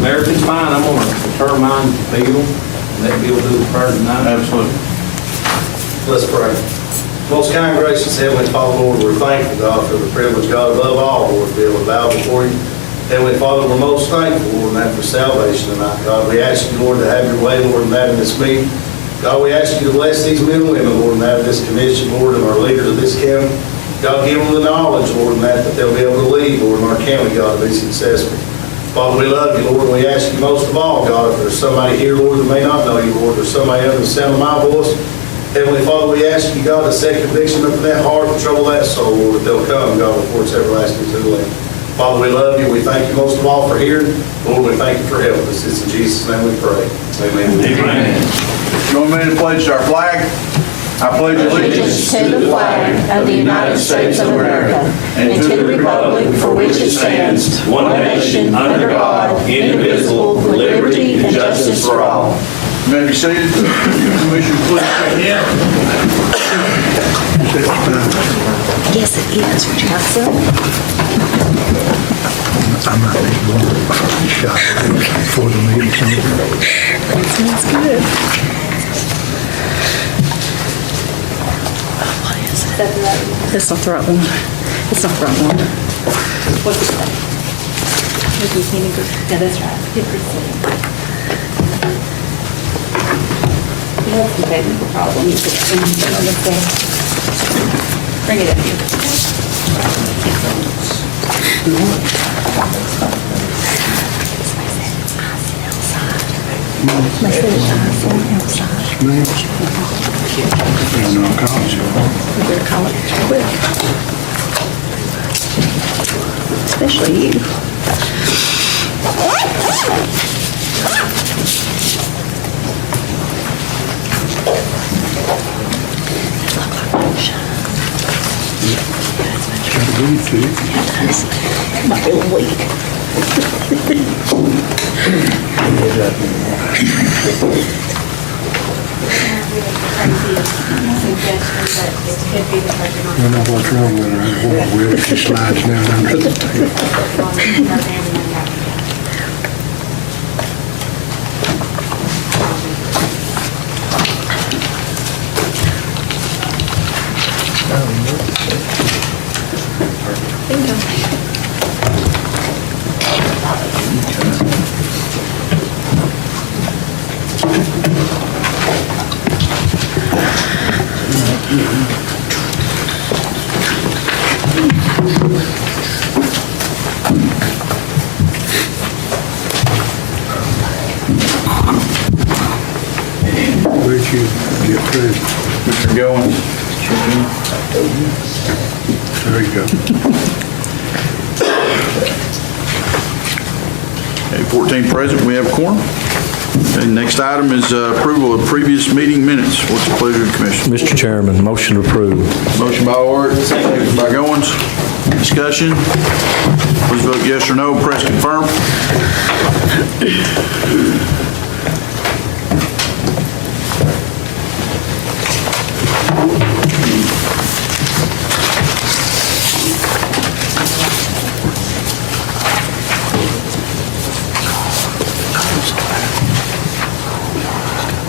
Mayor, if it's fine, I'm going to return mine to Bill, and let Bill do the prayer tonight. Absolutely. Let's pray. Most kind, gracious Heavenly Father, Lord, we're thankful, God, for the privilege, God, above all, Lord, to be able to bow before you. Heavenly Father, we're most thankful, Lord, and that for salvation tonight, God. We ask you, Lord, to have your way, Lord, in that in this meeting. God, we ask you to bless these men and women, Lord, and that of this commission, Lord, and our leaders of this county. God, give them the knowledge, Lord, and that they'll be able to lead, Lord, in our county, God, to be successful. Father, we love you, Lord, and we ask you most of all, God, if there's somebody here, Lord, that may not know you, Lord, or somebody under the sound of my voice, Heavenly Father, we ask you, God, to set conviction up in that heart and trouble that soul, Lord, that they'll come, God, before it's everlasting to the land. Father, we love you. We thank you most of all for hearing. Lord, we thank you for helping us. It's in Jesus' name we pray. Amen. Amen. Join me in the pledge to our flag. I pledge Allegiance to the flag of the United States of America and to the republic for which it stands, one nation, under God, indivisible, with liberty and justice for all. You may be seated. Commission, please stand in. Yes, it is. Would you have some? I might need one shot before the meeting. That smells good. What is it? It's not the right one. It's not the right one. What's it say? Yeah, that's right. You have some technical problems. Bring it up here. My son is outside. Smells. I don't know, college. You better call it quick. Especially you. Got a good too. Might be a little weak. I don't know what's wrong with her. I don't know what will. She slides down under the table. Where'd you get through? Mr. Goins. There you go. Okay, 14 present, we have a quorum. Okay, next item is approval of previous meeting minutes. What's the pleasure of the commission? Mr. Chairman, motion to approve. Motion by Ort, second by Goins. Discussion. Please vote yes or no. Press confirm.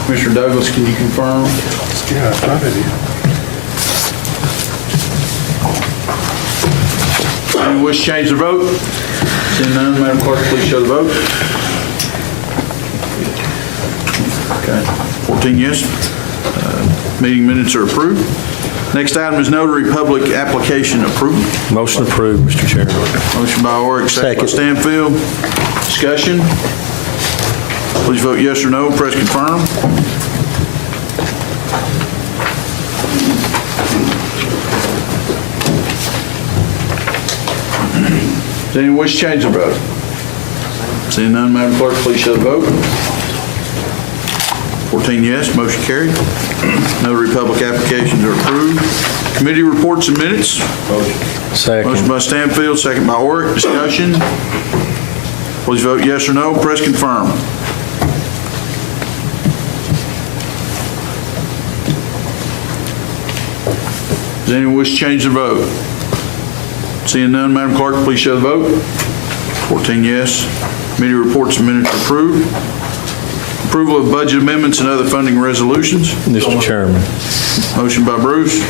Mr. Douglas, can you confirm? Yeah, I thought it is. Anyone wish to change the vote? Seeing none, Madam Clerk, please show the vote. Okay, 14 yes. Meeting minutes are approved. Next item is notary public application approval. Motion approved, Mr. Chairman. Motion by Oric, second by Stanfield. Discussion. Please vote yes or no. Press confirm. Does anyone wish to change their vote? Seeing none, Madam Clerk, please show the vote. 14 yes, motion carried. Notary public applications are approved. Committee reports and minutes. Second. Motion by Stanfield, second by Oric. Discussion. Please vote yes or no. Press confirm. Does anyone wish to change their vote? Seeing none, Madam Clerk, please show the vote. 14 yes. Committee reports and minutes approved. Approval of budget amendments and other funding resolutions. Mr. Chairman. Motion by Bruce,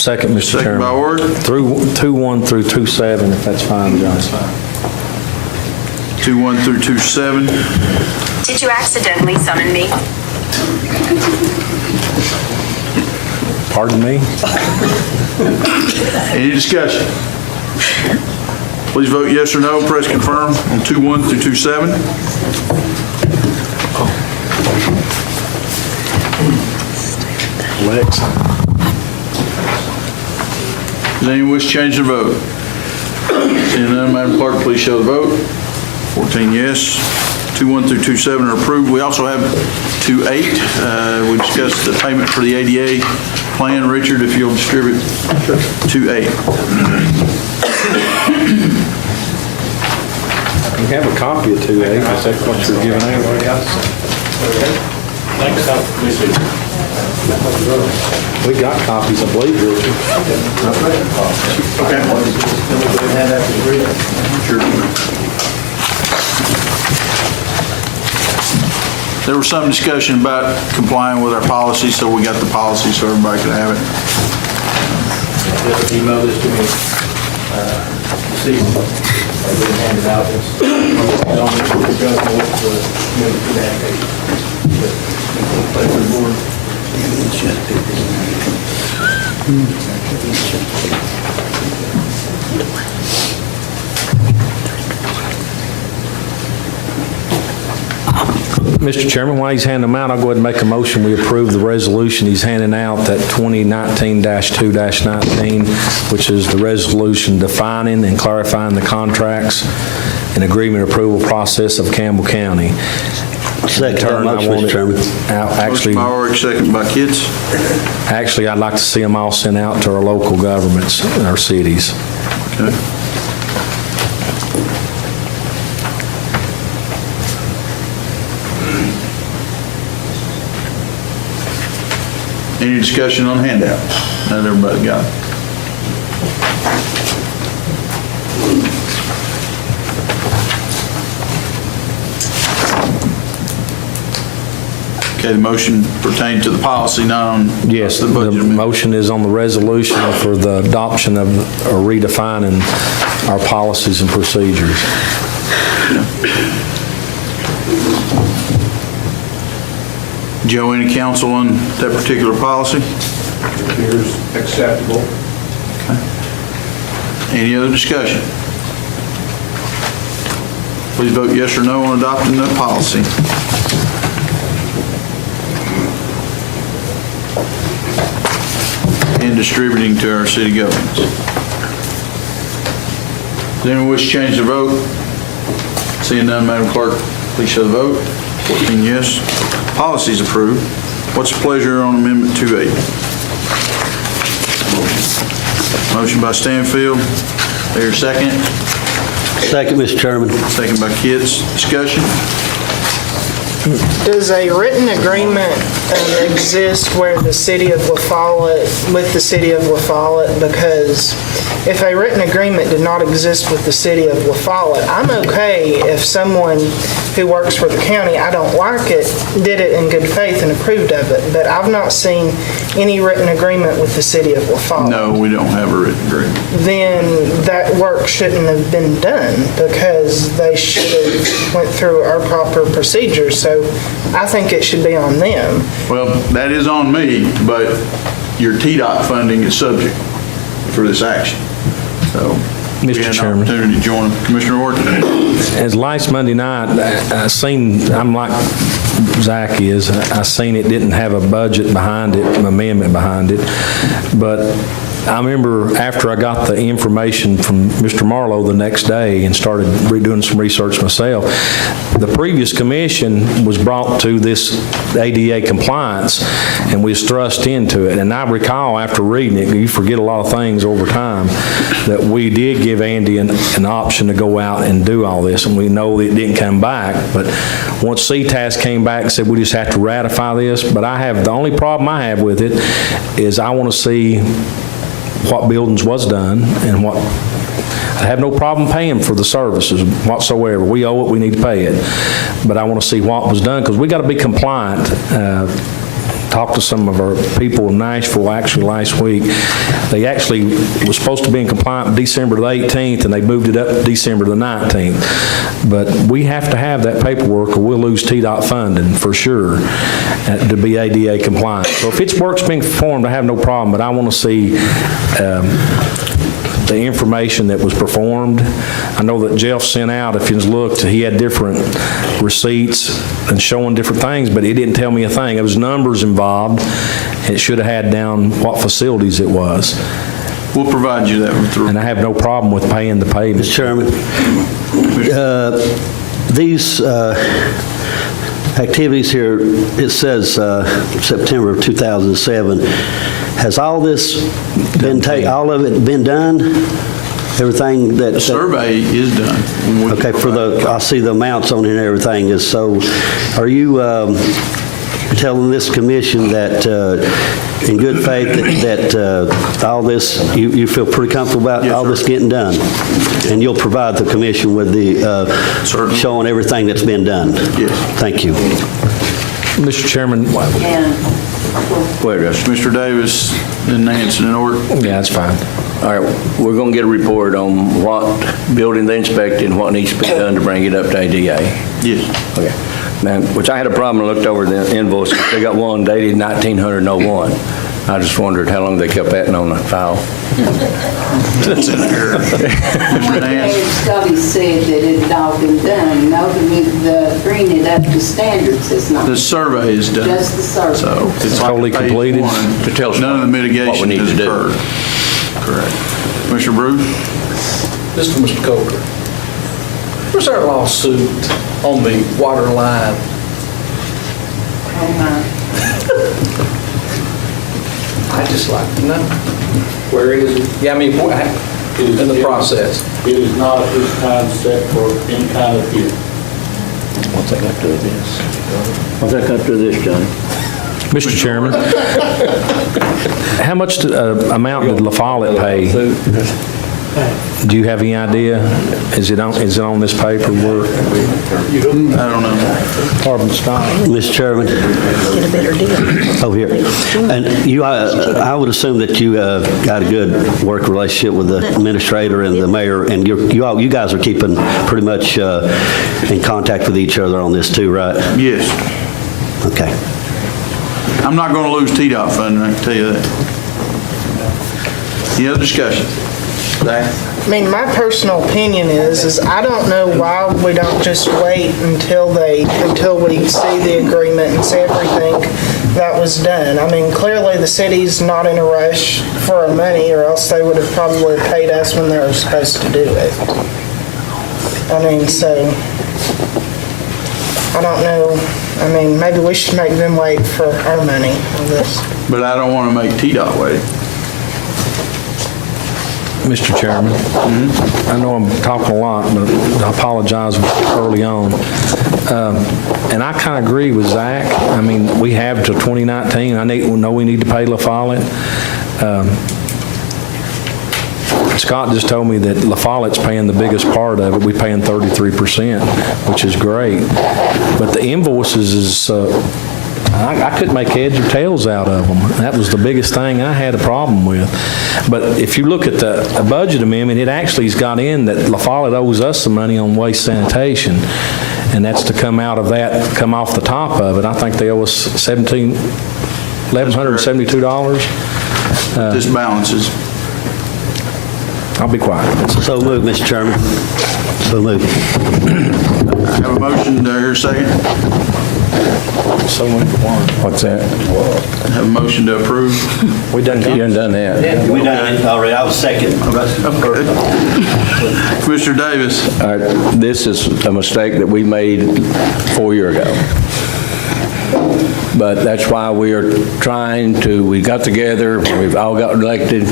Second, Mr. second by Chairman. Art. Through 2-1 through 2-7, if that's fine, John. 2-1 through 2-7. Did you accidentally summon me? Pardon me? Any discussion? Please vote yes or no. Press confirm on 2-1 through 2-7. Alexa. Does anyone wish to change their vote? Seeing none, Madam Clerk, please show the vote. 14 yes. 2-1 through 2-7 are approved. We also have 2-8. We discussed the payment for the ADA plan. Richard, if you'll distribute 2-8. We have a copy of 2A. Is that what you're giving out? We got copies, I believe, Richard. There was some discussion about complying with our policy, so we got the policy so everybody could have it. Just email this to me this evening. I've been handed out this. Mr. Chairman, while he's handing them out, I'll go ahead and make a motion. We approve the resolution he's handing out, that 2019-2-19, which is the resolution defining and clarifying the contracts and agreement approval process of Campbell County. Second that motion, Mr. Chairman. Motion by Orange, second by Kitts. Actually, I'd like to see them all sent out to our local governments, our cities. Okay. Any discussion on handout? Not everybody got it. Okay, the motion pertained to the policy, not on Yes, the the budget amendment. motion is on the resolution for the adoption of, or redefining our policies and procedures. Joe, any counsel on that particular policy? Appears acceptable. Any other discussion? Please vote yes or no on adopting that policy. And distributing to our city governments. Does anyone wish to change their vote? Seeing none, Madam Clerk, please show the vote. 14 yes. Policy is approved. What's the pleasure on Amendment 2-8? Motion by Stanfield. There's second. Second, Mr. Chairman. Second by Kitts. Discussion? Does a written agreement exist where the city of La Follette, with the city of La Follette? Because if a written agreement did not exist with the city of La Follette, I'm okay if someone who works for the county, I don't like it, did it in good faith and approved of it. But I've not seen any written agreement with the city of La Follette. No, we don't have a written agreement. Then that work shouldn't have been done because they should have went through our proper procedures. So I think it should be on them. Well, that is on me, but your TDOT funding is subject for this action. So we Mr. had an Chairman. opportunity to join them. Commissioner Horton. As last Monday night, I seen, I'm like Zach is, I seen it didn't have a budget behind it, an amendment behind it, but I remember after I got the information from Mr. Marlowe the next day and started doing some research myself, the previous commission was brought to this ADA compliance and we was thrust into it. And I recall after reading it, you forget a lot of things over time, that we did give Andy an option to go out and do all this. And we know it didn't come back, but once CTAS came back and said we just have to ratify this, but the only problem I have with it is I want to see what buildings was done and what, I have no problem paying for the services whatsoever. We owe it, we need to pay it. But I want to see what was done, because we got to be compliant. Talked to some of our people in Nashville actually last week. They actually were supposed to be in compliance December the 18th, and they moved it up to December the 19th. But we have to have that paperwork, or we'll lose TDOT funding for sure to be ADA compliant. So if its work's being performed, I have no problem, but I want to see the information that was performed. I know that Jeff sent out, if you looked, he had different receipts and showing different things, but he didn't tell me a thing. There was numbers involved. It should have had down what facilities it was. We'll provide you that through. And I have no problem with paying the payment. Mr. Chairman, these activities here, it says September of 2007. Has all this been all of it been done? Everything that... The survey is done. Okay, I see the amounts on it and everything is, so are you telling this commission that in good faith that all this, you feel pretty comfortable about Yes, all this sir. getting done? And you'll provide the commission with the, Certainly. showing everything that's been done? Yes. Thank you. Mr. Chairman, Mr. Davis and Nancy and Ort. yeah, that's fine. All right, we're going to get a report on what building they inspected and what needs to be done to bring it up to ADA. Yes. Okay. Now, which I had a problem, I looked over the invoice. They got one dated 1901. I just wondered how long they kept that on the file. That's in there. Mr. Nance. Scotty said that it had all been done. No, the bringing it up to standards is not. The survey is done. Just the survey. So it's like Totally phase completed. one. To tell us None of the what mitigation we need has to do. occurred. Correct. Mr. Bruce? This is Mr. Coker. Where's our lawsuit on the water line? Oh, my. I just like to know. Where is it? Yeah, I mean, in the process. It is not at this time set for any kind of hearing. What's that got to do with this? What's that got to do with this, Johnny? Mr. Chairman, how much amount did La Follette pay? Do you have any idea? Is it on this paperwork? I don't know. Carbon stop. Mr. Chairman. Get a better deal. Oh, here. And you, I would assume that you got a good work relationship with the administrator and the mayor, and you guys are keeping pretty much in contact with each other on this too, right? Yes. Okay. I'm not going to lose TDOT funding, I can tell you that. Any other discussion? Zach? I mean, my personal opinion is I don't know why we don't just wait until we see the agreement and see everything that was done. I mean, clearly the city's not in a rush for our money, or else they would have probably paid us when they were supposed to do it. I mean, so, I don't know. I mean, maybe we should make them wait for our money on this. But I don't want to make TDOT wait. Mr. Chairman, I know I'm talking a lot, but I apologize early on. And I kind of agree with Zach. I mean, we have till 2019. I know we need to pay La Follette. Scott just told me that La Follette's paying the biggest part of it. We're paying 33%, which is great. But the invoices is, I couldn't make heads or tails out of them. That was the biggest thing I had a problem with. But if you look at the budget amendment, it actually has got in that La Follette owes us some money on waste sanitation. And that's to come out of that, come off the top of it. I think they owe us $1,172. This balances. I'll be quiet. So moved, Mr. Chairman. So moved. I have a motion, do I hear a second? So moved for one. What's that? I have a motion to approve. We done You haven't done that. We done it already. I was second. Commissioner Davis. All right, this is a mistake that we made 4 years ago. But that's why we got together, we've all got elected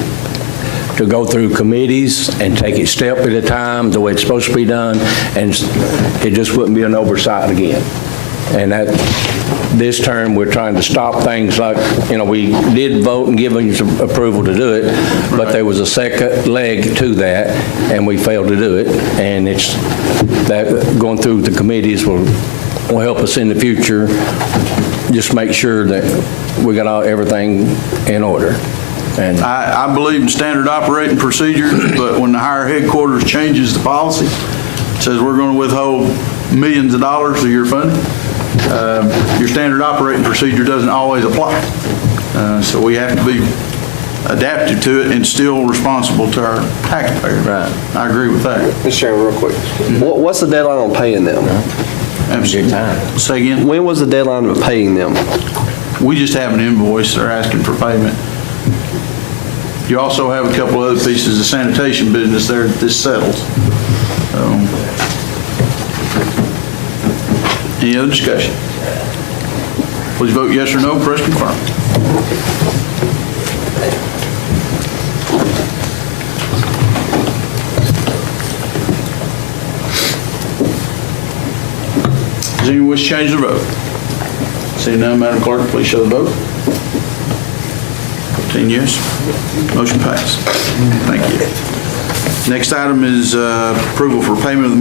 to go through committees and take it step at a time, the way it's supposed to be done, and it just wouldn't be an oversight again. And that, this term, we're trying to stop things like, we did vote and give them some approval to do it, but there was a second leg to that, and we failed to do it. And it's, that going through the committees will help us in the future, just make sure that we got everything in order. And I believe in standard operating procedures, but when the higher headquarters changes the policy, says we're going to withhold millions of dollars of your funding, your standard operating procedure doesn't always apply. So we have to be adapted to it and still responsible to our taxpayers. Right. I agree with that. Mr. Chairman, real quick, what's the deadline on paying them? Say again? When was the deadline of paying them? We just have an invoice. They're asking for payment. You also have a couple other pieces of sanitation business there that this settles. Any other discussion? Please vote yes or no. Press confirm. Does anyone wish to change their vote? Seeing none, Madam Clerk, please show the vote. 14 yes. Motion passed. Thank you. Next item is approval for payment of the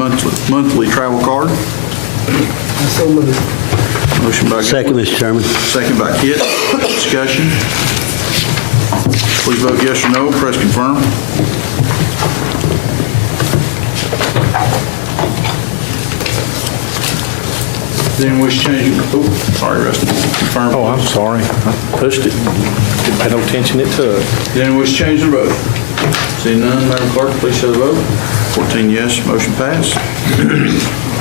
monthly travel card. Motion by Second, Mr. Chairman. Second by Kit. Discussion. Please vote yes or no. Press confirm. Does anyone wish to change it? Oh, sorry, Rusty. Confirm. Oh, I'm sorry. I pushed it. Didn't pay no attention it took. Does anyone wish to change their vote? Seeing none, Madam Clerk, please show the vote. 14 yes, motion passed.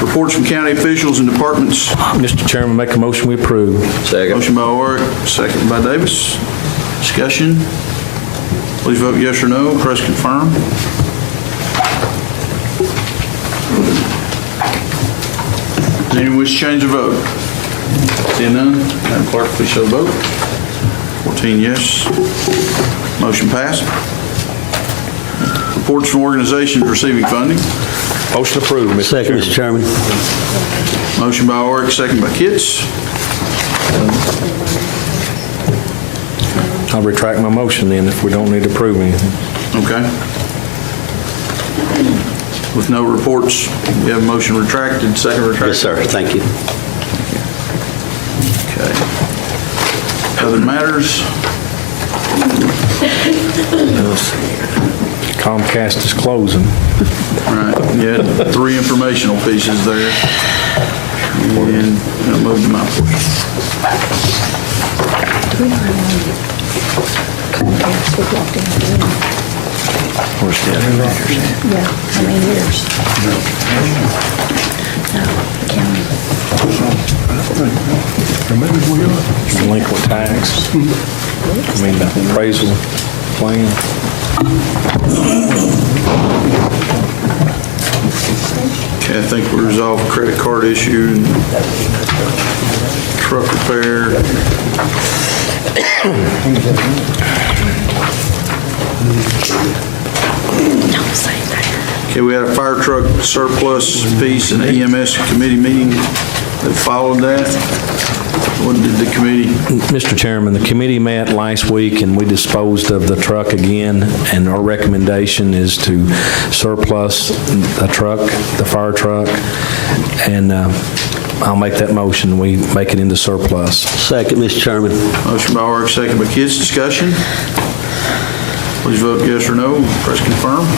Reports from county officials and departments. Mr. Chairman, make a motion we approve. second. Motion by Warwick, second by Davis. Discussion. Please vote yes or no. Press confirm. Does anyone wish to change their vote? Seeing none, Madam Clerk, please show the vote. 14 yes. Motion passed. Reports from organizations receiving funding. Motion approved, Mr. Second, Mr. Chairman. Motion by Warwick, second by Kitts. I'll retract my motion then if we don't need to approve anything. Okay. With no reports, we have a motion retracted, second retracted. Yes, sir. Thank you. Okay. Other matters? Comcast is closing. Right, you had 3 informational pieces there. And I'll move to my portion. Where's the other matters? Yeah, how many years? Delinquent tax. I mean, the appraisal plan. Okay, I think we resolved credit card issue and truck repair. Okay, we had a fire truck surplus piece and EMS committee meeting that followed that. What did the committee? Mr. Chairman, the committee met last week and we disposed of the truck again, and our recommendation is to surplus the truck, the fire truck, and I'll make that motion. We make it into surplus. Second, Mr. Chairman. Motion by Warwick, second by Kitts. Discussion. Please vote yes or no. Press confirm.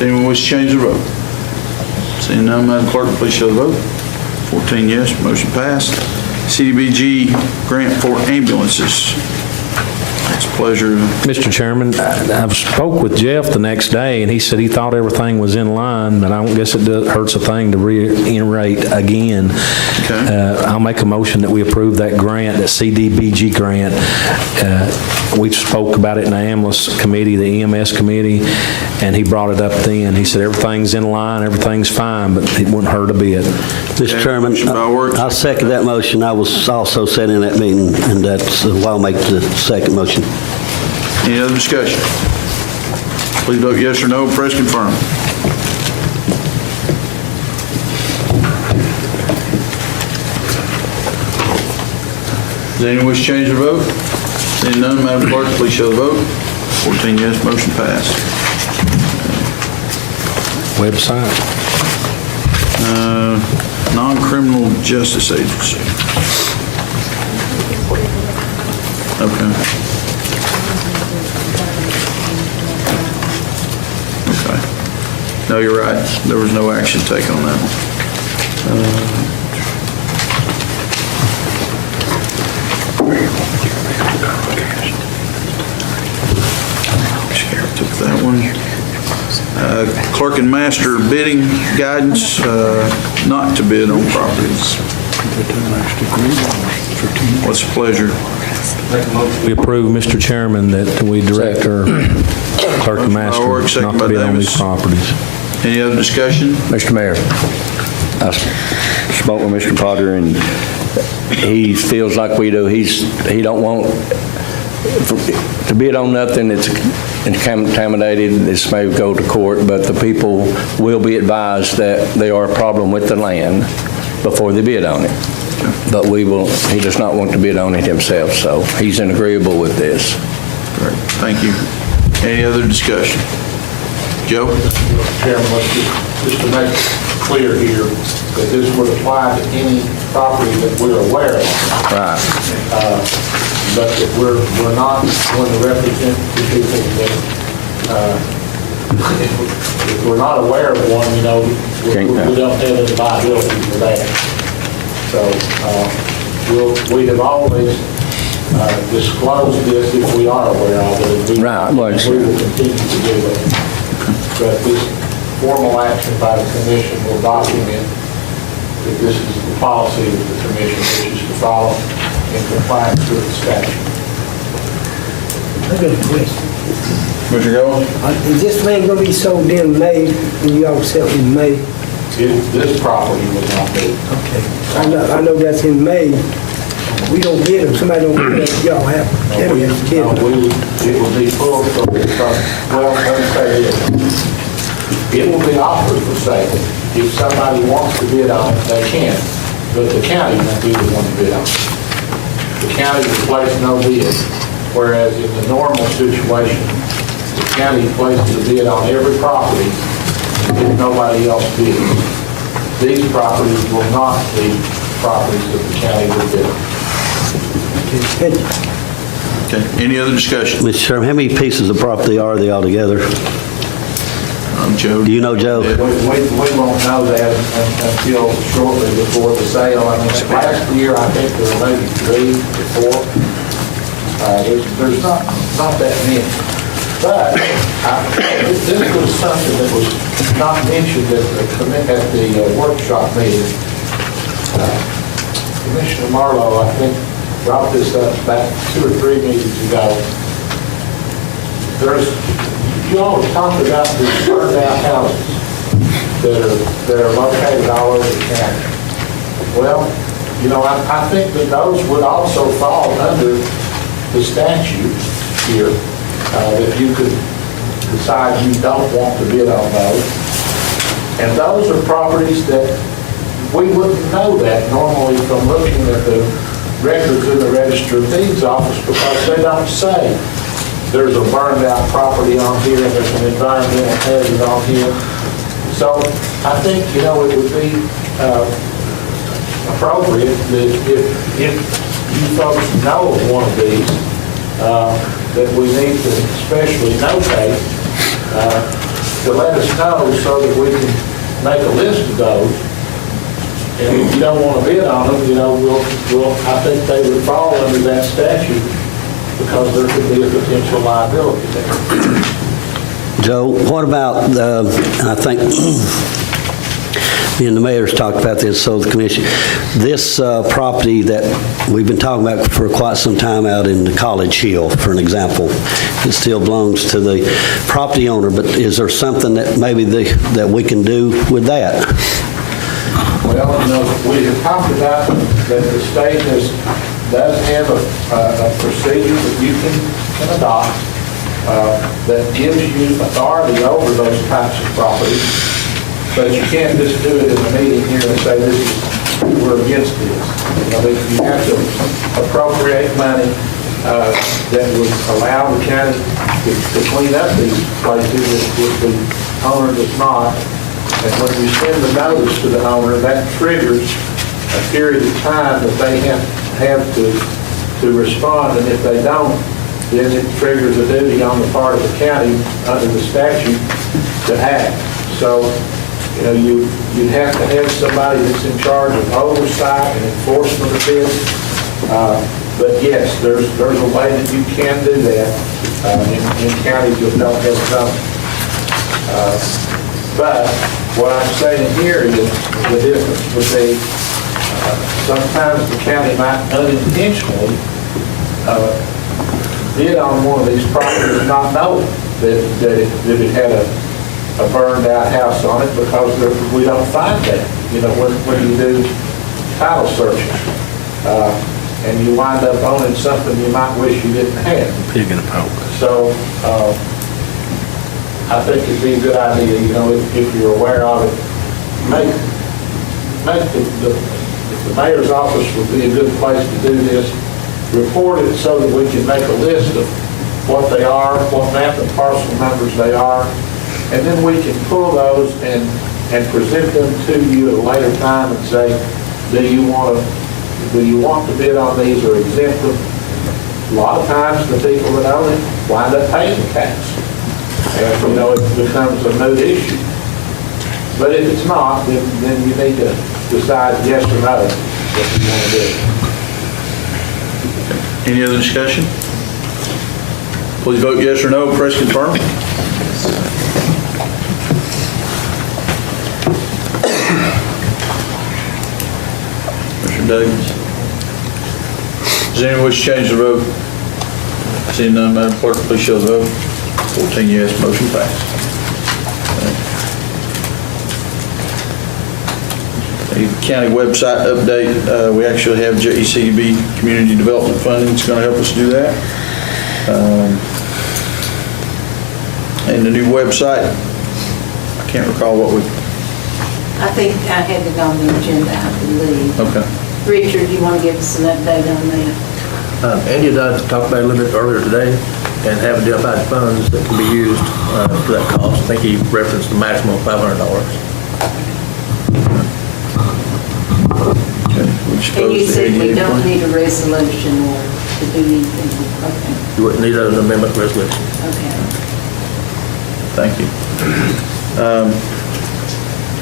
Anyone wish to change their vote? Seeing none, Madam Clerk, please show the vote. 14 yes, motion passed. CDBG grant for ambulances. It's a pleasure. Mr. Chairman, I spoke with Jeff the next day, and he said he thought everything was in line, but I don't guess it hurts a thing to reiterate again. Okay. I'll make a motion that we approve that grant, that CDBG grant. We spoke about it in the ambulance committee, the EMS committee, and he brought it up then. He said everything's in line, everything's fine, but it wouldn't hurt a bit. Mr. Chairman, motion by Warwick. I'll second that motion. I was also sat in that meeting, and that's why I'll make the second motion. Any other discussion? Please vote yes or no, press confirm. Does anyone wish to change their vote? Seeing none, Madam Clerk, please show the vote. 14 yes, motion passed. Website. Non-criminal justice agency. Okay. Okay. No, you're right. There was no action taken on that one. Sheriff took that one. Clerk and master bidding guidance, not to bid on properties. What's the pleasure? We approve, Mr. Chairman, that we direct our clerk and master O'Rourke, second not by to bid on these Davis. properties. Any other discussion? Mr. Mayor, I spoke with Mr. Potter, and he feels like we do. He don't want to bid on nothing that's contaminated. This may go to court, but the people will be advised that there are a problem with the land before they bid on it. But he does not want to bid on it himself, so he's agreeable with this. Great, thank you. Any other discussion? Joe? Chairman, just to make it clear here, that this would apply to any property that we're aware of. Right. But that we're not going to represent the people that, if we're not aware of one, we don't have any liability for that. So we have always disclosed this if we are aware of it. We will continue to do that. But this formal action by the commission will document that this is the policy of the commission, which is to follow in compliance with the statute. I got a question. Mr. Gold? Is this land going to be sold in May, when you all sell in May? This property will not be. Okay. I know that's in May. We don't get them. Somebody don't get them. Y'all have to get them. It will be full of, well, let me say this. It will be offered for sale. If somebody wants to bid on it, they can. But the county won't be the one to bid on it. The county will place no bid. Whereas in the normal situation, the county places a bid on every property if nobody else bids. These properties will not be properties that the county will bid on. Okay, any other discussion? Mr. Chairman, how many pieces of property are they altogether? Joe. Do you know, Joe? We won't know that until shortly before the sale. I mean, last year, I think there were maybe 3 or 4. There's not that many. But this was something that was not mentioned at the workshop meeting. Commissioner Marlowe, I think, brought this up back 2 or 3 meetings ago. You all talked about these burned out houses that are located all over the county. Well, I think that those would also fall under the statute here, that you could decide you don't want to bid on those. And those are properties that we wouldn't know that normally from looking at the records in the Register of Deeds office, because they don't say there's a burned out property on here and there's an environmental hazard on here. So I think, it would be appropriate that if you folks know of one of these, that we need to especially notate, to let us know so that we can make a list of those. And if you don't want to bid on them, I think they would fall under that statute, because there could be a potential liability there. Joe, what about, and I think me and the mayor's talked about this, so the commission, this property that we've been talking about for quite some time out in the College Hill, for an example, it still belongs to the property owner, but is there something that maybe that we can do with that? Well, we have talked about that the state does have a procedure that you can adopt that gives you authority over those types of properties, but you can't just do it in the meeting here and say, we're against this. You know, you have to appropriate money that would allow the county to clean up these places if the owner does not. And when you send the notice to the owner, that triggers a period of time that they have to respond, and if they don't, then it triggers a duty on the part of the county under the statute to act. So, you know, you'd have to have somebody that's in charge of oversight and enforcement of this. But yes, there's a way that you can do that in counties that don't have zoning. But what I'm saying here is the difference would be sometimes the county might unintentionally bid on one of these properties not knowing that it had a burned out house on it, because we don't find that, you know, when you do title searches. And you wind up owning something you might wish you didn't have. Pig in a poke. So I think it'd be a good idea, you know, if you're aware of it, make the mayor's office would be a good place to do this. Report it so that we can make a list of what they are, what map and parcel numbers they are, and then we can pull those and present them to you at a later time and say, do you want to bid on these or exempt them? A lot of times the people that own it wind up paying the tax. And, you know, it becomes a moot issue. But if it's not, then you need to decide yes or no what you want to do. Any other discussion? Please vote yes or no. Press confirm. Mr. Davis. Does anyone wish to change the vote? Seeing none, Madam Clerk, please show the vote. 14 yes, motion passed. The county website update, we actually have JECB Community Development Funding that's going to help us do that. And the new website, I can't recall what we... I think I had it on the agenda, I believe. Okay. Richard, you want to give us an update on that? Andy and I talked about it a little bit earlier today and have identified funds that can be used for that cost. I think he referenced the maximum of $500. Okay. And you said we don't need a resolution or to do anything. Okay. You wouldn't need an amendment resolution. Okay. Thank you.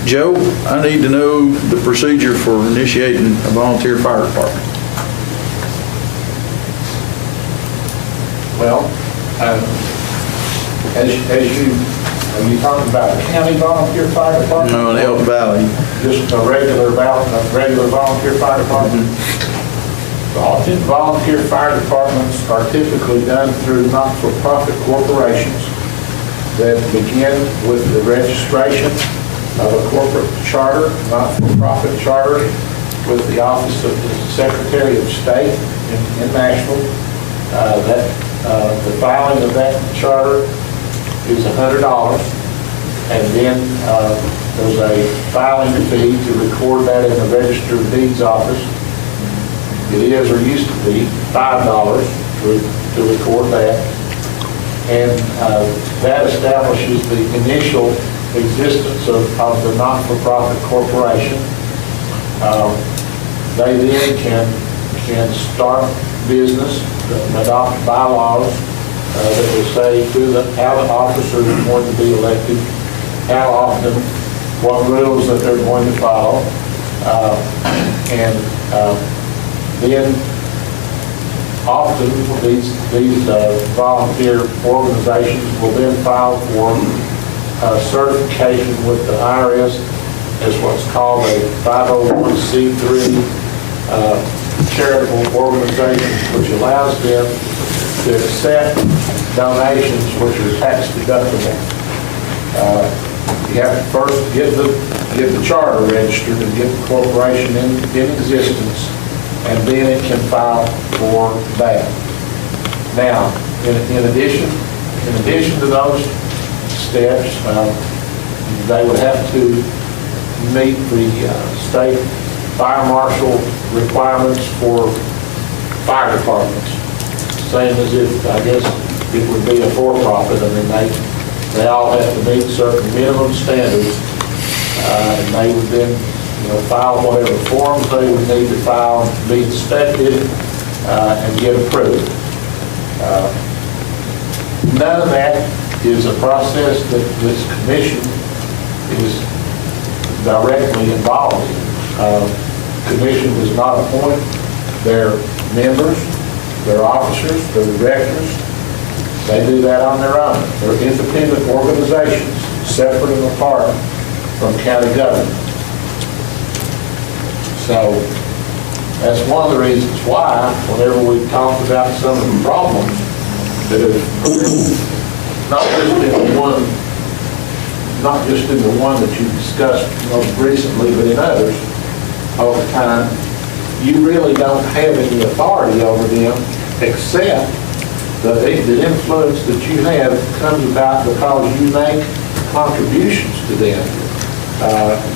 Joe, I need to know the procedure for initiating a volunteer fire department. Well, are you talking about the county volunteer fire department? No, in Elk Valley. Just a regular volunteer fire department? Volunteer fire departments are typically done through not-for-profit corporations that begin with the registration of a corporate charter, not-for-profit charter, with the Office of the Secretary of State in Nashville. The filing of that charter is $100, and then there's a filing fee to record that in the Register of Deeds office. It is, or used to be, $5 to record that, and that establishes the initial existence of the not-for-profit corporation. They then can start business, adopt bylaws that will say how the officers are going to be elected, how often, what rules that they're going to follow, and then often these volunteer organizations will then file for certification with the IRS as what's called a 501c3 charitable organization, which allows them to accept donations which are tax deductible. You have to first get the charter registered and get the corporation in existence, and then it can file for that. Now, in addition In addition to those steps, they would have to meet the state fire marshal requirements for fire departments. Same as if, I guess, it would be a for-profit. I mean, they all have to meet certain minimum standards, and they would then, file whatever forms they would need to file, be inspected, and get approved. None of that is a process that this commission is directly involved in. Commission does not appoint their members, their officers, their directors. They do that on their own. They're independent organizations, separate and apart from county government. So that's one of the reasons why, whenever we talked about some of the problems that have not just in the one that you discussed most recently, but in others over time, you really don't have any authority over them, except the influence that you have comes about because you make contributions to them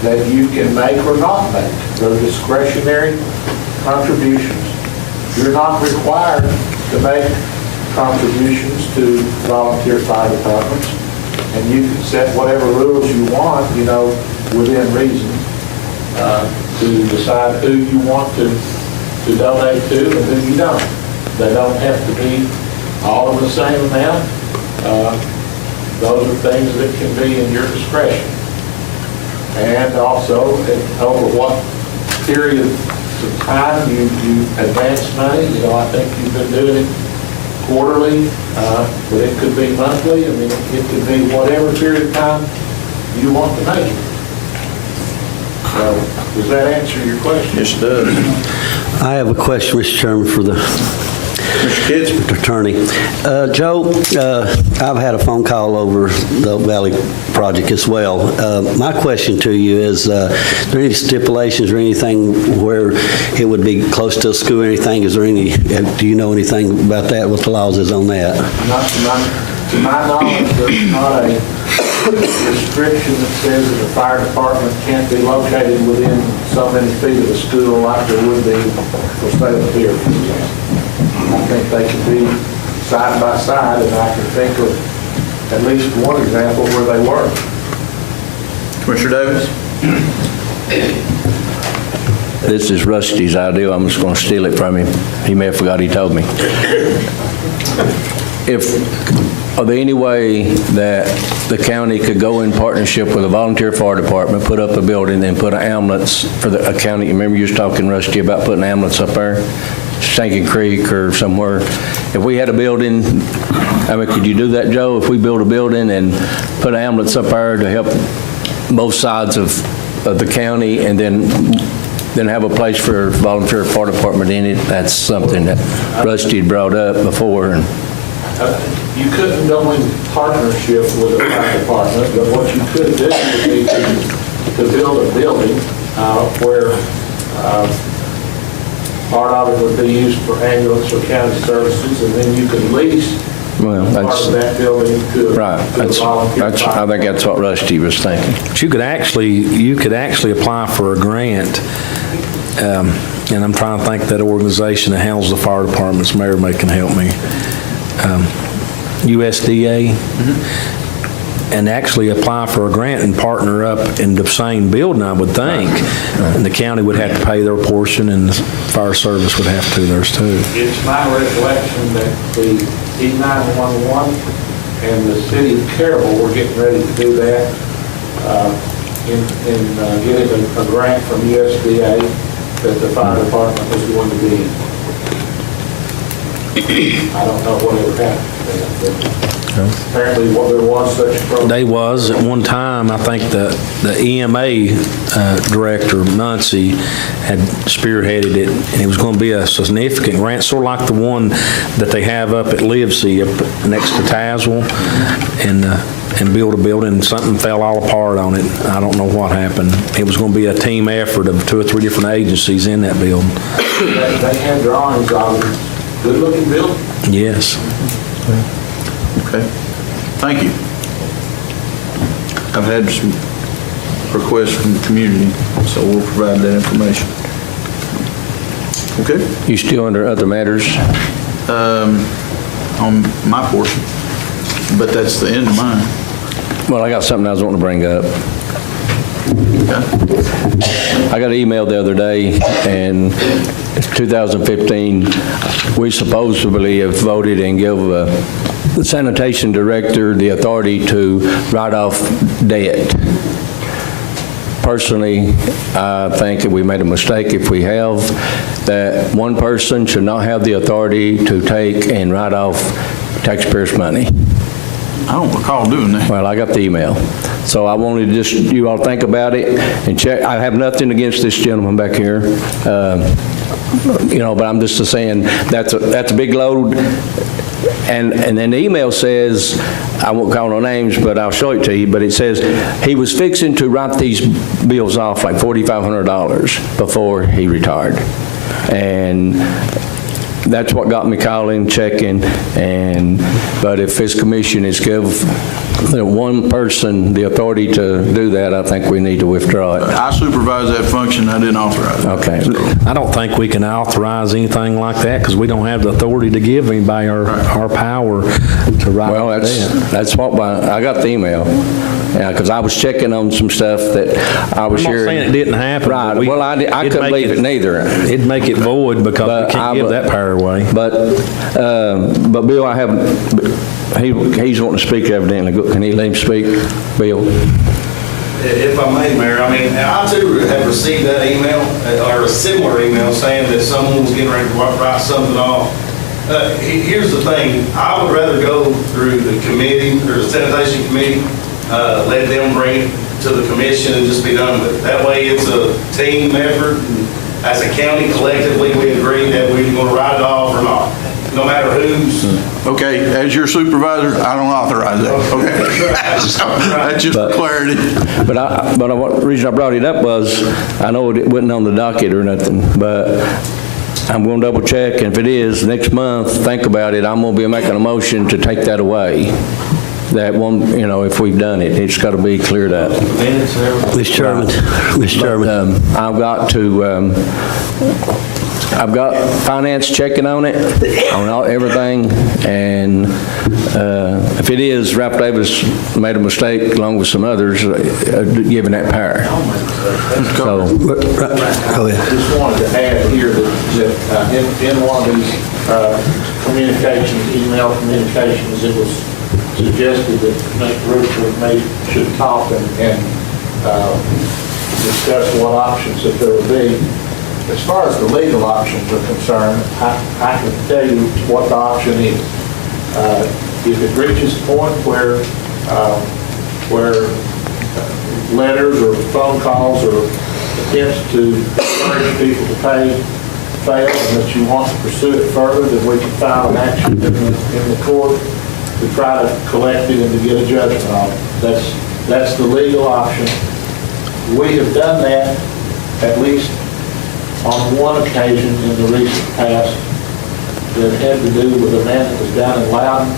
that you can make or not make. They're discretionary contributions. You're not required to make contributions to volunteer fire departments, and you can set whatever rules you want, within reason, to decide who you want to donate to and who you don't. They don't have to be all of the same amount. Those are things that can be in your discretion. And also, over what period of time you advance money. I think you've been doing it quarterly, but it could be monthly. I mean, it could be whatever period of time you want to make it. So, does that answer your question? Yes, it does. I have a question, Mr. Chairman, for the attorney. Joe, I've had a phone call over the Oak Valley project as well. My question to you is, are there any stipulations or anything where it would be close to a school or anything? Is there any, do you know anything about that, what the laws is on that? Not to my knowledge, there's not a restriction that says that the fire department can't be located within so many feet of the school like there would be for Salem Pier, for example. I think they can be side by side, and I can think of at least one example where they were. Commissioner Davis? This is Rusty's idea. I'm just going to steal it from him. He may have forgot he told me. Are there any way that the county could go in partnership with a volunteer fire department, put up a building, and put an ambulance for a county? Remember you was talking, Rusty, about putting an ambulance up there? Stinking Creek or somewhere. If we had a building, could you do that, Joe? If we build a building and put an ambulance up there to help both sides of the county, and then have a place for volunteer fire department in it, that's something that Rusty had brought up before. And you couldn't go in partnership with a fire department, but what you could do would be to build a building where part of it would be used for ambulance or county services, and then you could lease part of that building to right. To volunteer. I think that's what Rusty was thinking. But you could actually apply for a grant, and I'm trying to think that organization that handles the fire departments. Mayor may can help me. USDA. And actually apply for a grant and partner up in the same building, I would think. And the county would have to pay their portion, and the fire service would have to theirs too. It's my recollection that the E911 and the city of Carroll were getting ready to do that in getting a grant from USDA that the fire department was going to be in. I don't know what ever happened to that, but apparently, there was such a program. They was at one time. I think the EMA director, Muncie, had spearheaded it, and it was going to be a significant grant, sort of like the one that they have up at Livesey, up next to Tazewell, and build a building. Something fell all apart on it. I don't know what happened. It was going to be a team effort of 2 or 3 different agencies in that building. They had drawings of it. Good-looking building. Yes. Okay. Thank you. I've had some requests from the community, so we'll provide that information. Okay? You still under other matters? On my portion, but that's the end of mine. Well, I got something I was wanting to bring up. Okay. I got an email the other day, and 2015, we supposedly have voted and give the sanitation director the authority to write off debt. Personally, I think that we made a mistake if we have, that one person should not have the authority to take and write off taxpayers' money. I don't recall doing that. Well, I got the email. So I wanted to just, you all think about it and check. I have nothing against this gentleman back here. But I'm just saying that's a big load. And then the email says, I won't call no names, but I'll show it to you, but it says he was fixing to write these bills off like $4,500 before he retired. And that's what got me calling, checking, but if this commission is give one person the authority to do that, I think we need to withdraw it. I supervise that function, I didn't authorize it. Okay. I don't think we can authorize anything like that because we don't have the authority to give anybody our power to write. Well, that's what I got the email. Yeah, because I was checking on some stuff that I was hearing. I'm not saying it didn't happen. Right. Well, I couldn't believe it neither. It'd make it void because we can't give that power away. But Bill, I haven't, he's wanting to speak evidently. Can he let him speak, Bill? If I may, Mayor, I too have received that email, or a similar email saying that someone was getting ready to write something off. Here's the thing, I would rather go through the committee, or the sanitation committee, let them bring it to the commission and just be done with it. That way it's a team effort. As a county, collectively, we agree that we're going to write it off or not, no matter who's. Okay, as your supervisor, I don't authorize that. Okay. So, that's just clarity. But the reason I brought it up was, I know it wasn't on the docket or nothing, but I'm going to double check, and if it is, next month, think about it, I'm going to be making a motion to take that away. That one, if we've done it, it's got to be cleared up. Mr. Chairman. I've got finance checking on it, on everything, and if it is, Ralph Davis made a mistake along with some others giving that power. So, Go ahead. Just wanted to add here that in one of these communications, email communications, it was suggested that Mr. Rutherford should talk and discuss what options that there would be. As far as the legal options are concerned, I can tell you what the option is. If it reaches a point where letters or phone calls or attempts to encourage people to pay fail and that you want to pursue it further, then we can file an action in the court to try to collect it and to get a judgment on it. That's the legal option. We have done that at least on one occasion in the recent past that had to do with a man that was down in Loudon.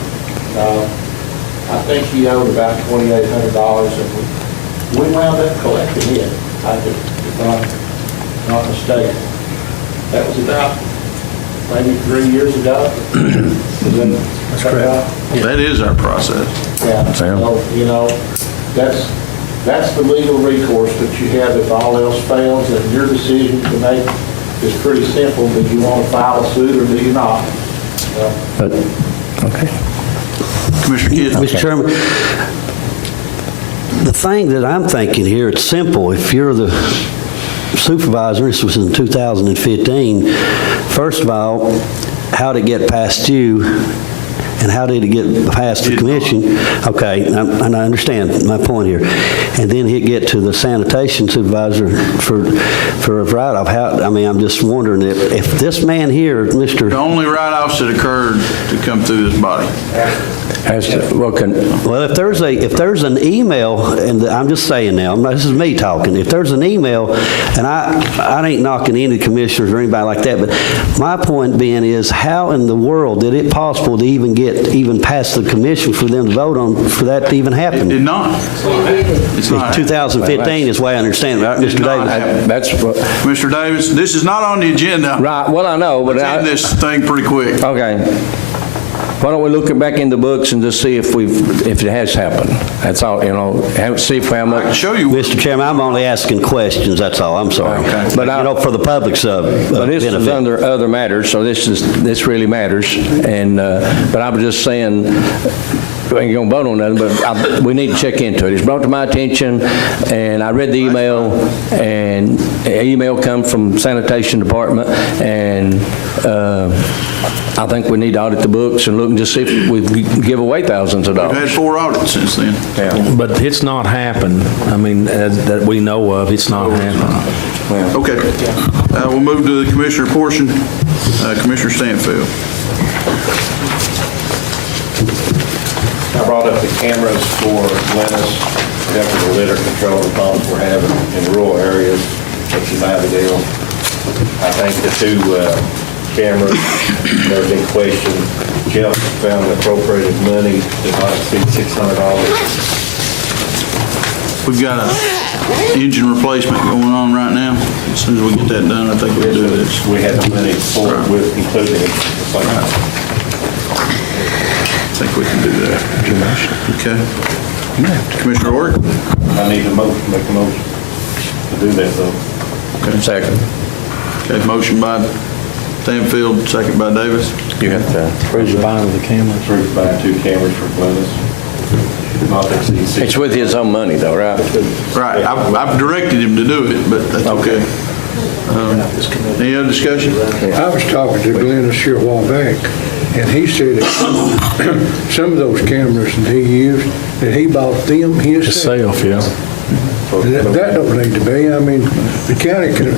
I think he owed about $2,800, and we wound up collecting it, if I'm not mistaken. That was about maybe 3 years ago. That's correct. That is our process. Yeah, so, that's the legal recourse that you have if all else fails, and your decision to make is pretty simple. Do you want to file a suit or do you not? Okay. Commissioner Kidd. Mr. Chairman, the thing that I'm thinking here, it's simple. If you're the supervisor, this was in 2015, first of all, how did it get past you? And how did it get past the commission? Okay, and I understand my point here. And then he'd get to the sanitation supervisor for a write-off. I'm just wondering if this man here, Mr. The only write-offs that occurred to come through this body. Well, if there's an email, and I'm just saying now, this is me talking, if there's an email, and I ain't knocking any commissioners or anybody like that, but my point being is, how in the world did it possible to even pass the commission for them to vote on, for that to even happen? It did not. It's not. 2015 is the way I understand it, right, Mr. Davis? That's what... Mr. Davis, this is not on the agenda. Right, well, I know, but... Let's end this thing pretty quick. Okay. Why don't we look back in the books and just see if it has happened? That's all, see if how much... Show you. Mr. Chairman, I'm only asking questions, that's all, I'm sorry. Okay. But, for the public's benefit. But this is under other matters, so this really matters. And, but I was just saying, we ain't gonna vote on nothing, but we need to check into it. It's brought to my attention, and I read the email, and an email come from Sanitation Department, and I think we need to audit the books and look and just see if we give away thousands of dollars. We've had 4 audits since then. Yeah. But it's not happened. I mean, that we know of, it's not happened. Okay. We'll move to the commissioner portion. Commissioner Stanfield. I brought up the cameras for Glennis, for the litter control the problems we're having in rural areas, such as Abigail. I think the 2 cameras that have been questioned, Jeff found appropriated money to not exceed $600. We've got an engine replacement going on right now. As soon as we get that done, I think we'll do this. We had the money for it with including it. I think we can do that. Okay. Commissioner Orr? I need to make a motion to do that, though. Okay. Second. Okay, motion by Stanfield, second by Davis. You have to... Where's the buying of the cameras? Approved buying 2 cameras for Glennis. Not to exceed $600. It's with his own money, though, right? Right. I've directed him to do it, but that's okay. Any other discussion? I was talking to Glenn a short while back, and he said that some of those cameras that he used, that he bought them himself. Yeah. That don't need to be. I mean, the county can,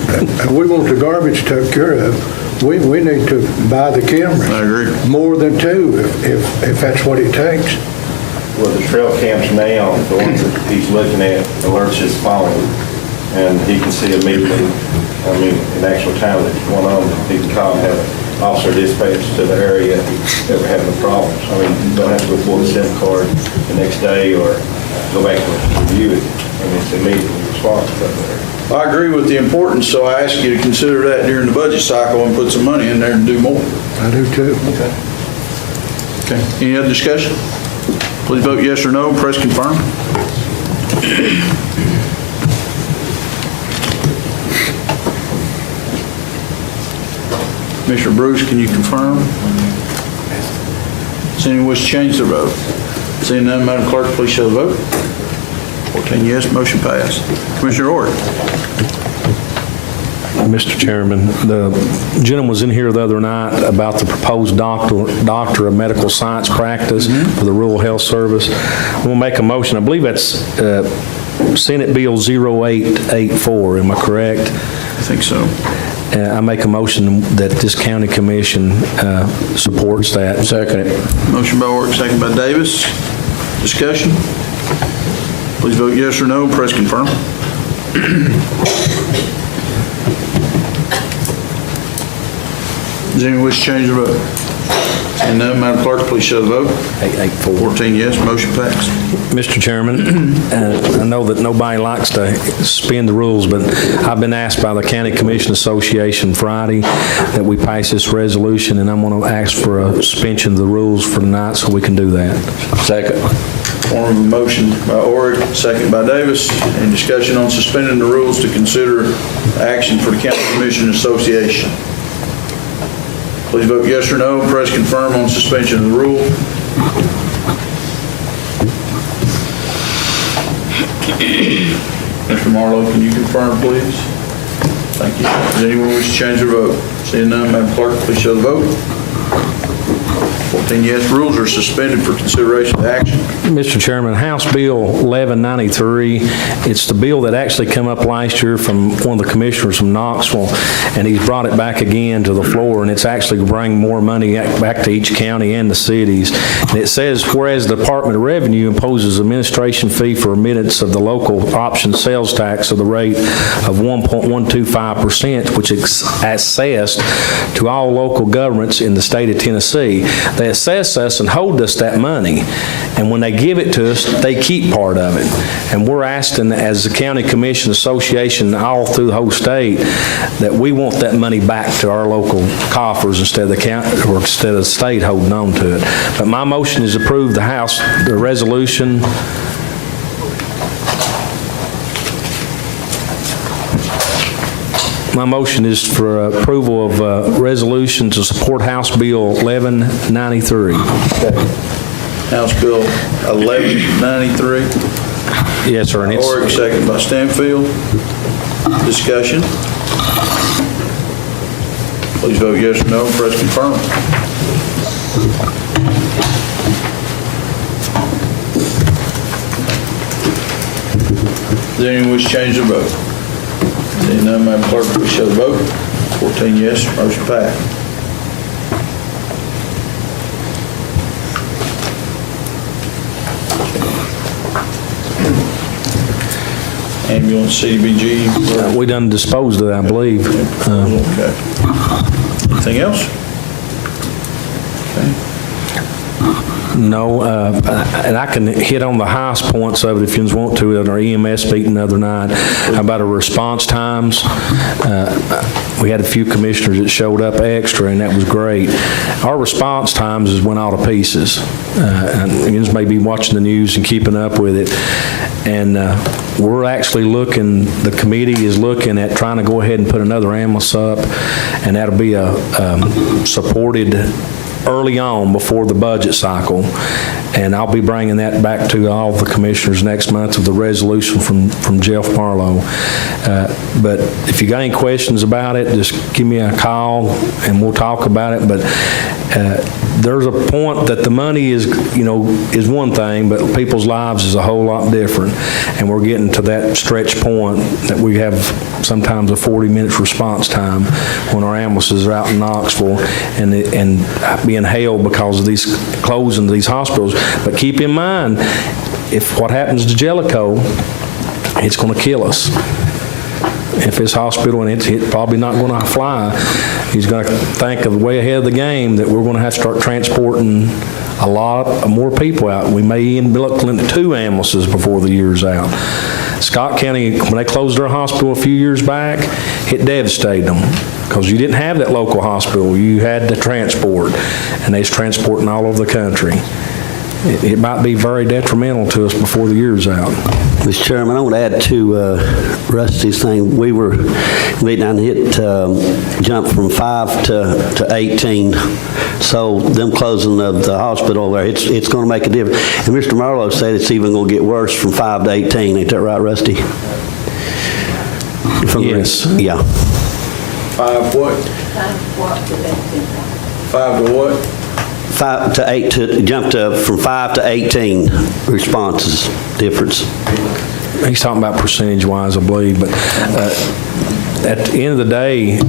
we want the garbage took care of. We need to buy the cameras. I agree. More than 2, if that's what it takes. Well, the trail cams now, the ones that he's looking at, alerts his phone, and he can see immediately, I mean, in actual time that's going on, he can call and have an officer dispatched to the area if he's ever having a problem. I mean, you don't have to go pull the SIM card the next day or go back and review it. I mean, it's immediately responsive. I agree with the importance, so I ask you to consider that during the budget cycle and put some money in there and do more. I do too. Okay. Any other discussion? Please vote yes or no. Press confirm. Commissioner Bruce, can you confirm? Does anyone wish to change their vote? Seeing none, Madam Clerk, please show the vote. 14 yes, motion passed. Commissioner Orr. Mr. Chairman, the gentleman was in here the other night about the proposed doctor of medical science practice for the Rural Health Service. We'll make a motion. I believe that's Senate Bill 0884. Am I correct? I think so. I make a motion that this county commission supports that. Second. Motion by Orr, second by Davis. Discussion? Please vote yes or no. Press confirm. Does anyone wish to change their vote? Seeing none, Madam Clerk, please show the vote. 14 yes, motion passed. Mr. Chairman, I know that nobody likes to suspend the rules, but I've been asked by the County Commission Association Friday that we pass this resolution, and I'm going to ask for a suspension of the rules for tonight so we can do that. Second. Form of a motion by Orr, second by Davis. Any discussion on suspending the rules to consider action for the County Commission Association? Please vote yes or no. Press confirm on suspension of the rule. Mr. Marlowe, can you confirm, please? Thank you. Does anyone wish to change their vote? Seeing none, Madam Clerk, please show the vote. 14 yes, rules are suspended for consideration of action. Mr. Chairman, House Bill 1193, it's the bill that actually came up last year from one of the commissioners from Knoxville, and he's brought it back again to the floor, and it's actually bringing more money back to each county and the cities. And it says, whereas the Department of Revenue imposes administration fee for remittance of the local option sales tax of the rate of 1.125%, which is assessed to all local governments in the state of Tennessee. They assess us and hold us that money, and when they give it to us, they keep part of it. And we're asking, as the County Commission Association all through the whole state, that we want that money back to our local coffers instead of the county, or instead of the state holding on to it. But my motion is approve the resolution. My motion is for approval of resolution to support House Bill 1193. House Bill 1193. Yes, sir. And it's Oric, second by Stanfield. Discussion. Please vote yes or no and press confirm. Does anyone wish to change their vote? Seeing none, Madam Clerk, please show the vote. 14 yes, motion passed. Ambulance CDBG. we done disposed of it, I believe. Okay. Anything else? Okay. No, and I can hit on the highest points of it if you want to at our EMS meeting the other night about our response times. We had a few commissioners that showed up extra, and that was great. Our response times has went all to pieces. And you may be watching the news and keeping up with it. And we're actually looking, the committee is looking at trying to go ahead and put another ambulance up, and that'll be supported early on before the budget cycle, and I'll be bringing that back to all the commissioners next month with the resolution from Jeff Marlowe. But if you got any questions about it, just give me a call and we'll talk about it. But there's a point that the money is one thing, but people's lives is a whole lot different, and we're getting to that stretch point that we have sometimes a 40 minutes response time when our ambulances are out in Knoxville and being held because of these closing these hospitals. But keep in mind, if what happens to Jellicoe, it's going to kill us. If this hospital, and it's probably not going to fly, he's going to think of way ahead of the game that we're going to have to start transporting a lot more people out. We may end up looking at 2 ambulances before the year's out. Scott County, when they closed their hospital a few years back, it devastated them because you didn't have that local hospital. You had to transport, and they was transporting all over the country. It might be very detrimental to us before the year's out. Mr. Chairman, I want to add to Rusty's thing. We were meeting and hit jump from 5 to 18. So them closing of the hospital there, it's going to make a difference. And Mr. Marlowe said it's even going to get worse from 5 to 18. Ain't that right, Rusty? Yes. Yeah. 5 what? 5 to what? 5 to 8 to jump to from 5 to 18 responses difference. He's talking about percentage-wise, I believe, but at the end of the day,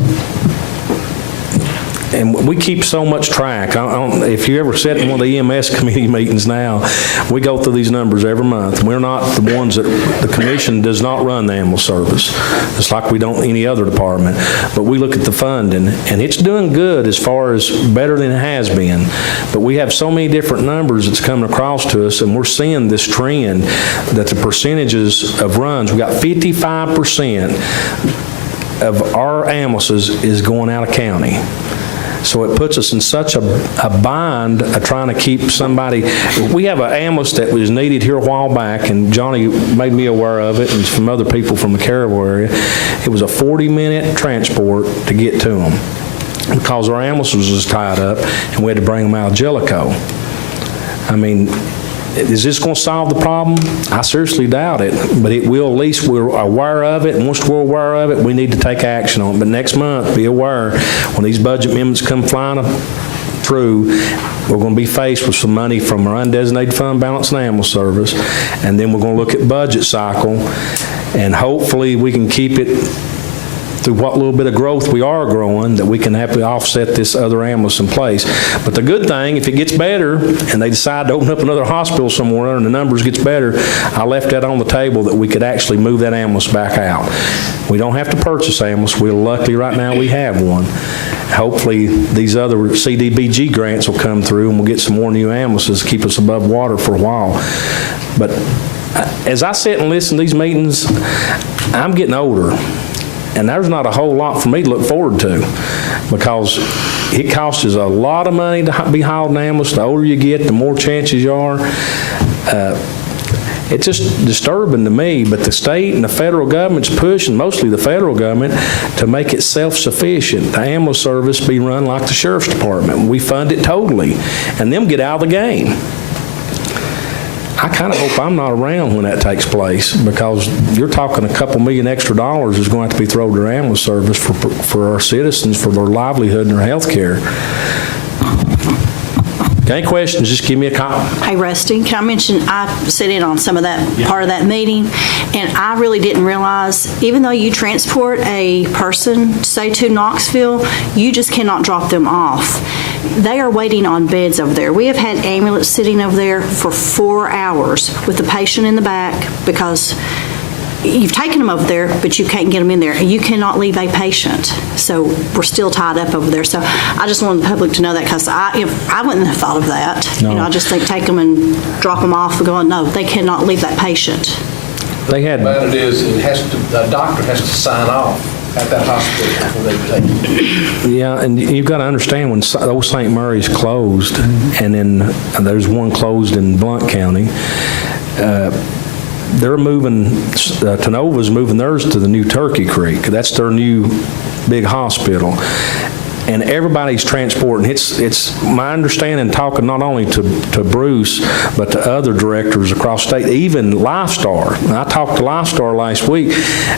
and we keep so much track. If you ever sit in one of the EMS committee meetings now, we go through these numbers every month. We're not the ones that, the commission does not run the ambulance service. It's like we don't any other department. But we look at the funding, and it's doing good as far as better than it has been. But we have so many different numbers that's coming across to us, and we're seeing this trend that the percentages of runs, we got 55% of our ambulances is going out of county. So it puts us in such a bind of trying to keep somebody. We have an ambulance that was needed here a while back, and Johnny made me aware of it, and from other people from the Carroll area. It was a 40-minute transport to get to them because our ambulance was tied up, and we had to bring them out of Jellicoe. I mean, is this going to solve the problem? I seriously doubt it, but it will. At least we're aware of it, and once we're aware of it, we need to take action on it. But next month, be aware, when these budget amendments come flying through, we're going to be faced with some money from our undesignated fund balance and ambulance service, and then we're going to look at budget cycle, and hopefully we can keep it through what little bit of growth we are growing, that we can have to offset this other ambulance in place. But the good thing, if it gets better and they decide to open up another hospital somewhere and the numbers gets better, I left that on the table that we could actually move that ambulance back out. We don't have to purchase ambulance. We're lucky right now we have one. Hopefully these other CDBG grants will come through and we'll get some more new ambulances to keep us above water for a while. But as I sit and listen to these meetings, I'm getting older. And there's not a whole lot for me to look forward to, because it costs us a lot of money to be hauled in an ambulance. The older you get, the more chances you are. It's just disturbing to me, but the state and the federal government's pushing, mostly the federal government, to make it self-sufficient. The ambulance service be run like the sheriff's department. We fund it totally, and them get out of the game. I kind of hope I'm not around when that takes place, because you're talking a couple million extra dollars is going to have to be thrown to our ambulance service for our citizens, for their livelihood and their health care. Any questions, just give me a call. Hey, Rusty, can I mention, I sat in on some of that, part of that meeting, and I really didn't realize, even though you transport a person, say to Knoxville, you just cannot drop them off. They are waiting on beds over there. We have had ambulance sitting over there for 4 hours with the patient in the back, because you've taken them over there, but you can't get them in there, and you cannot leave a patient. So we're still tied up over there. So I just wanted the public to know that, because I wouldn't have thought of that. No. You know, I just think take them and drop them off and go, no, they cannot leave that patient. They had. But it is, the doctor has to sign off at that hospital before they take it. Yeah, and you've got to understand, when old St. Mary's closed, and then there's one closed in Blount County, they're moving, Tenova's moving theirs to the new Turkey Creek. That's their new big hospital. And everybody's transporting. It's my understanding, talking not only to Bruce, but to other directors across state, even Lifestar. I talked to Lifestar last week.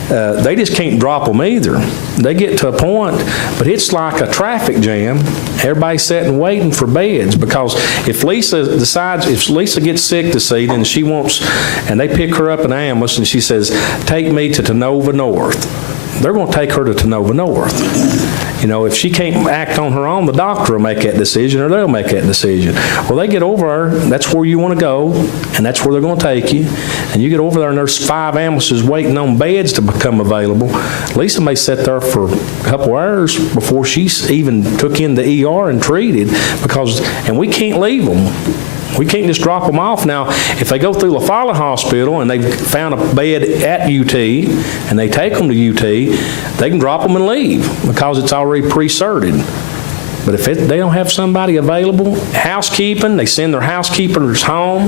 They just can't drop them either. They get to a point, but it's like a traffic jam. Everybody's sitting waiting for beds, because if Lisa gets sick this evening and she wants, and they pick her up in an ambulance and she says, take me to Tenova North, they're going to take her to Tenova North. You know, if she can't act on her own, the doctor will make that decision, or they'll make that decision. Well, they get over there, that's where you want to go, and that's where they're going to take you. And you get over there, and there's 5 ambulances waiting on beds to become available. Lisa may sit there for a couple hours before she's even took in the ER and treated, and we can't leave them. We can't just drop them off. Now, if they go through La Follette Hospital and they've found a bed at UT and they take them to UT, they can drop them and leave, because it's already pre-certed. But if they don't have somebody available, housekeeping, they send their housekeepers home,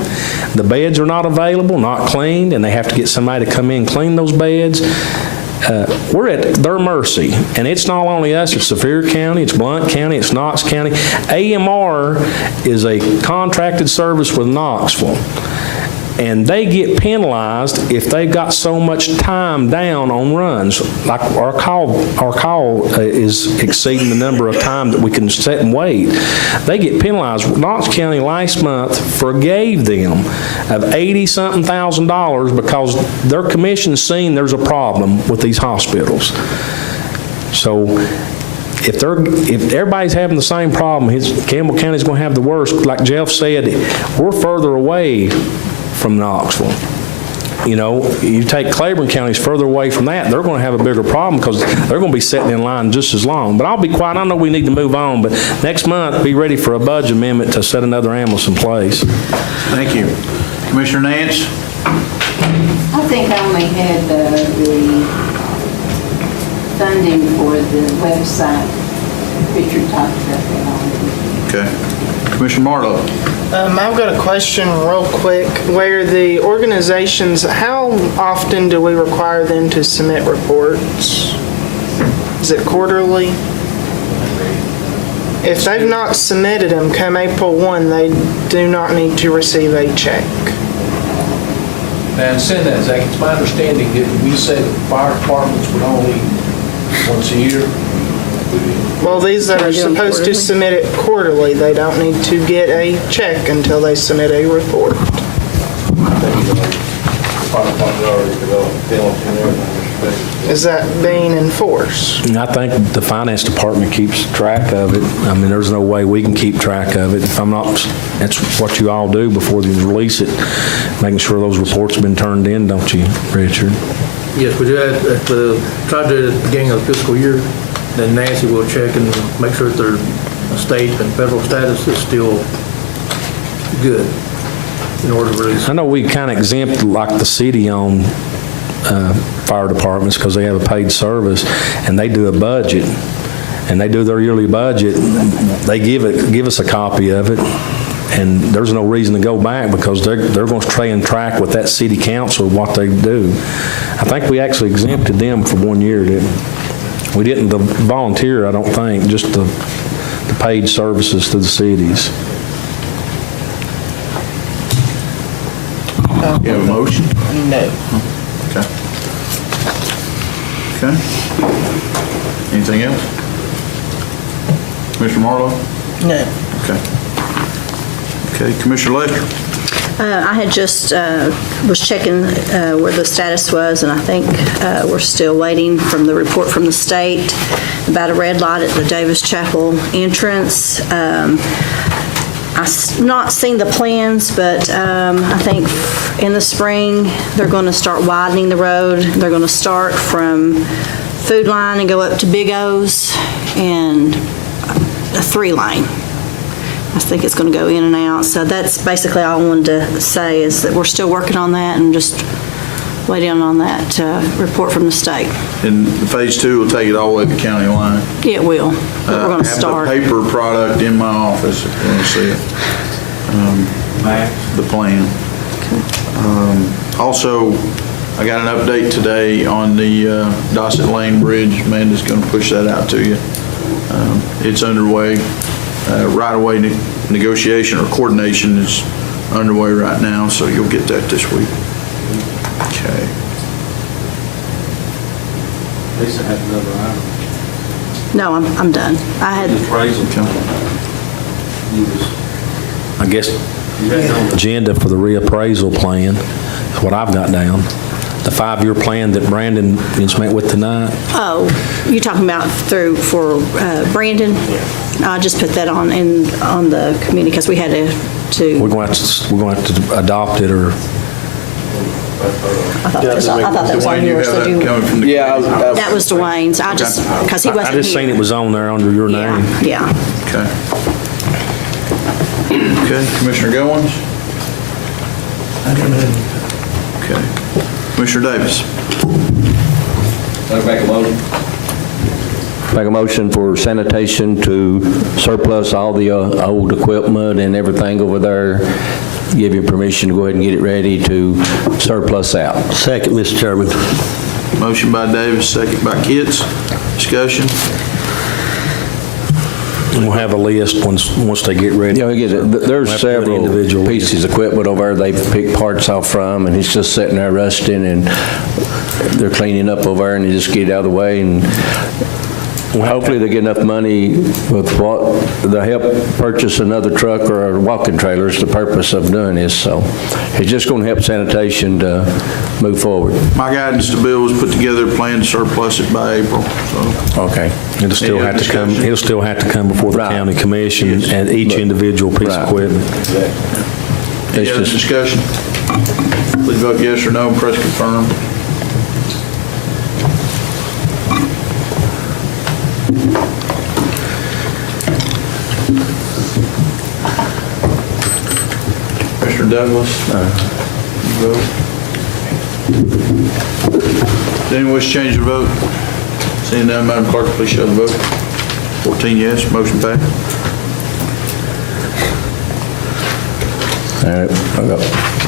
the beds are not available, not cleaned, and they have to get somebody to come in and clean those beds. We're at their mercy, and it's not only us, it's Sevier County, it's Blount County, it's Knox County. AMR is a contracted service with Knoxville, and they get penalized if they've got so much time down on runs. Like our call is exceeding the number of time that we can sit and wait. They get penalized. Knox County last month forgave them of $80-something thousand because their commission's seen there's a problem with these hospitals. So if everybody's having the same problem, Campbell County's going to have the worst. Like Jeff said, we're further away from Knoxville. You know, you take Claiborne County's further away from that, they're going to have a bigger problem, because they're going to be sitting in line just as long. But I'll be quiet. I know we need to move on, but next month, be ready for a budget amendment to set another ambulance in place. Thank you. Commissioner Nance? I think I only had the funding for the website. Richard talked about that already. Okay. Commissioner Marlowe? I've got a question real quick, where the organizations, how often do we require them to submit reports? Is it quarterly? If they've not submitted them come April 1, they do not need to receive a check. And saying that, Zach, it's my understanding that we said fire departments would only once a year. Well, these that are supposed to submit it quarterly, they don't need to get a check until they submit a report. Is that being enforced? And I think the finance department keeps track of it. I mean, there's no way we can keep track of it. If I'm not, that's what you all do before you release it, making sure those reports have been turned in, don't you, Richard? Yes, we do that, try to do it at the beginning of the fiscal year, then Nancy will check and make sure that their state and federal status is still good in order to release. I know we kind of exempt like the city on fire departments because they have a paid service and they do a budget and they do their yearly budget. They give us a copy of it, and there's no reason to go back because they're going to try and track with that city council what they do. I think we actually exempted them for 1 year, didn't we? We didn't the volunteer, I don't think, just the paid services to the cities. You have a motion? No. Okay. Okay. Anything else? Commissioner Marlowe? No. Okay. Okay, Commissioner Lester? I had just, was checking where the status was, and I think we're still waiting from the report from the state about a red light at the Davis Chapel entrance. I've not seen the plans, but I think in the spring, they're going to start widening the road. They're going to start from Food Line and go up to Big O's and a 3-lane. I think it's going to go in and out. So that's basically all I wanted to say is that we're still working on that and just waiting on that report from the state. And phase 2 will take it all the way to the county line. It will. But we're going to start. I have the paper product in my office if you want to see it. The plan. Also, I got an update today on the Dossett Lane Bridge. Amanda's going to push that out to you. It's underway. Right-of-way negotiation or coordination is underway right now, so you'll get that this week. Okay. Lisa had another item. No, I'm done. I had. Appraisal. I guess agenda for the reappraisal plan is what I've got down. The 5-year plan that Brandon just met with tonight. Oh, you're talking about for Brandon? I just put that on the committee because we had to. We're going to have to adopt it, or. I thought that was on yours. That was Dwayne's. I just because he wasn't here. I just seen it was on there under your name. Yeah. Okay. Okay, Commissioner Goins? Okay. Commissioner Davis? Make a motion for sanitation to surplus all the old equipment and everything over there. Give you permission to go ahead and get it ready to surplus out. Second, Mr. Chairman. Motion by Davis, second by Kitts. Discussion? We'll have a list once they get ready. Yeah, there's several individual pieces of equipment over there they've picked parts off from, and it's just sitting there rusting, and they're cleaning up over there, and they just get it out of the way, and hopefully they get enough money with what they'll help purchase another truck or a walking trailer is the purpose of doing this. So it's just going to help sanitation to move forward. My guidance to Bill was put together a plan to surplus it by April. So. Okay. It'll still have to come. It'll still have to come before the county commission and each individual piece of equipment. Any other discussion? Please vote yes or no and press confirm. Mr. Douglas? You vote. Does anyone wish to change their vote? Seeing none, Madam Clerk, please show the vote. 14 yes, motion passed. All right, I've got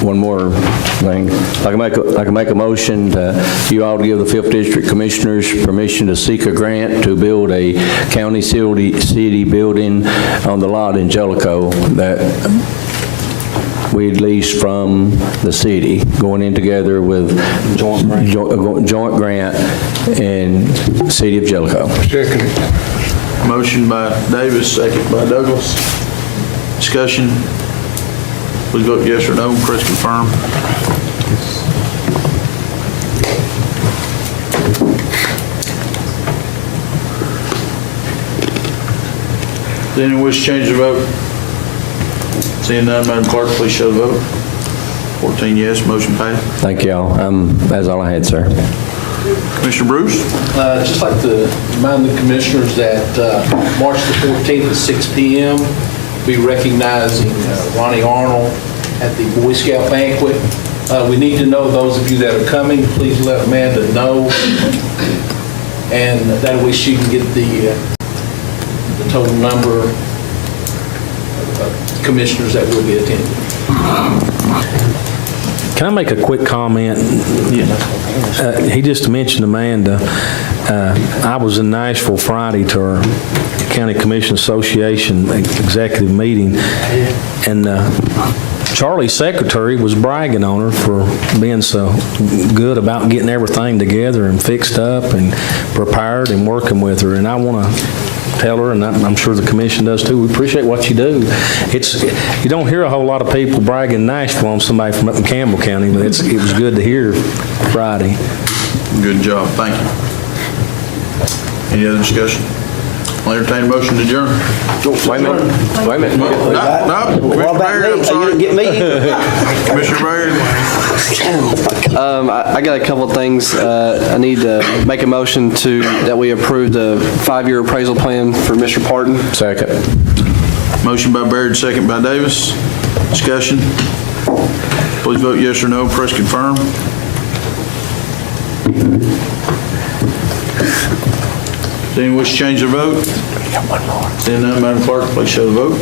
one more thing. I can make a motion that you all give the 5th District Commissioners permission to seek a grant to build a county city building on the lot in Jellicoe that we leased from the city, going in together with joint grant and City of Jellicoe. Second. Motion by Davis, second by Douglas. Discussion. Please vote yes or no. Press confirm. Does anyone wish to change their vote? Seeing none, Madam Clerk, please show the vote. 14 yes, motion passed. Thank y'all. That's all I had, sir. Commissioner Bruce? Just like to remind the commissioners that March the 14th at 6 p.m., be recognizing Ronnie Arnold at the Boy Scout banquet. We need to know, those of you that are coming, please let Amanda know, and that way she can get the total number of commissioners that will be attending. Can I make a quick comment? He just mentioned Amanda. I was in Nashville Friday to our County Commission Association executive meeting, and Charlie's secretary was bragging on her for being so good about getting everything together and fixed up and prepared and working with her. And I want to tell her, and I'm sure the commission does too, we appreciate what you do. You don't hear a whole lot of people bragging in Nashville on somebody from up in Campbell County, but it was good to hear Friday. Good job, thank you. Any other discussion? I'll entertain a motion to adjourn. Wait a minute. No, Commissioner Baird, I'm sorry. You didn't get me either. Commissioner Baird. I got a couple of things. I need to make a motion that we approve the 5-year appraisal plan for Mr. Parton. Second. Motion by Baird, second by Davis. Discussion. Please vote yes or no. Press confirm. Does anyone wish to change their vote? Seeing none, Madam Clerk, please show the vote.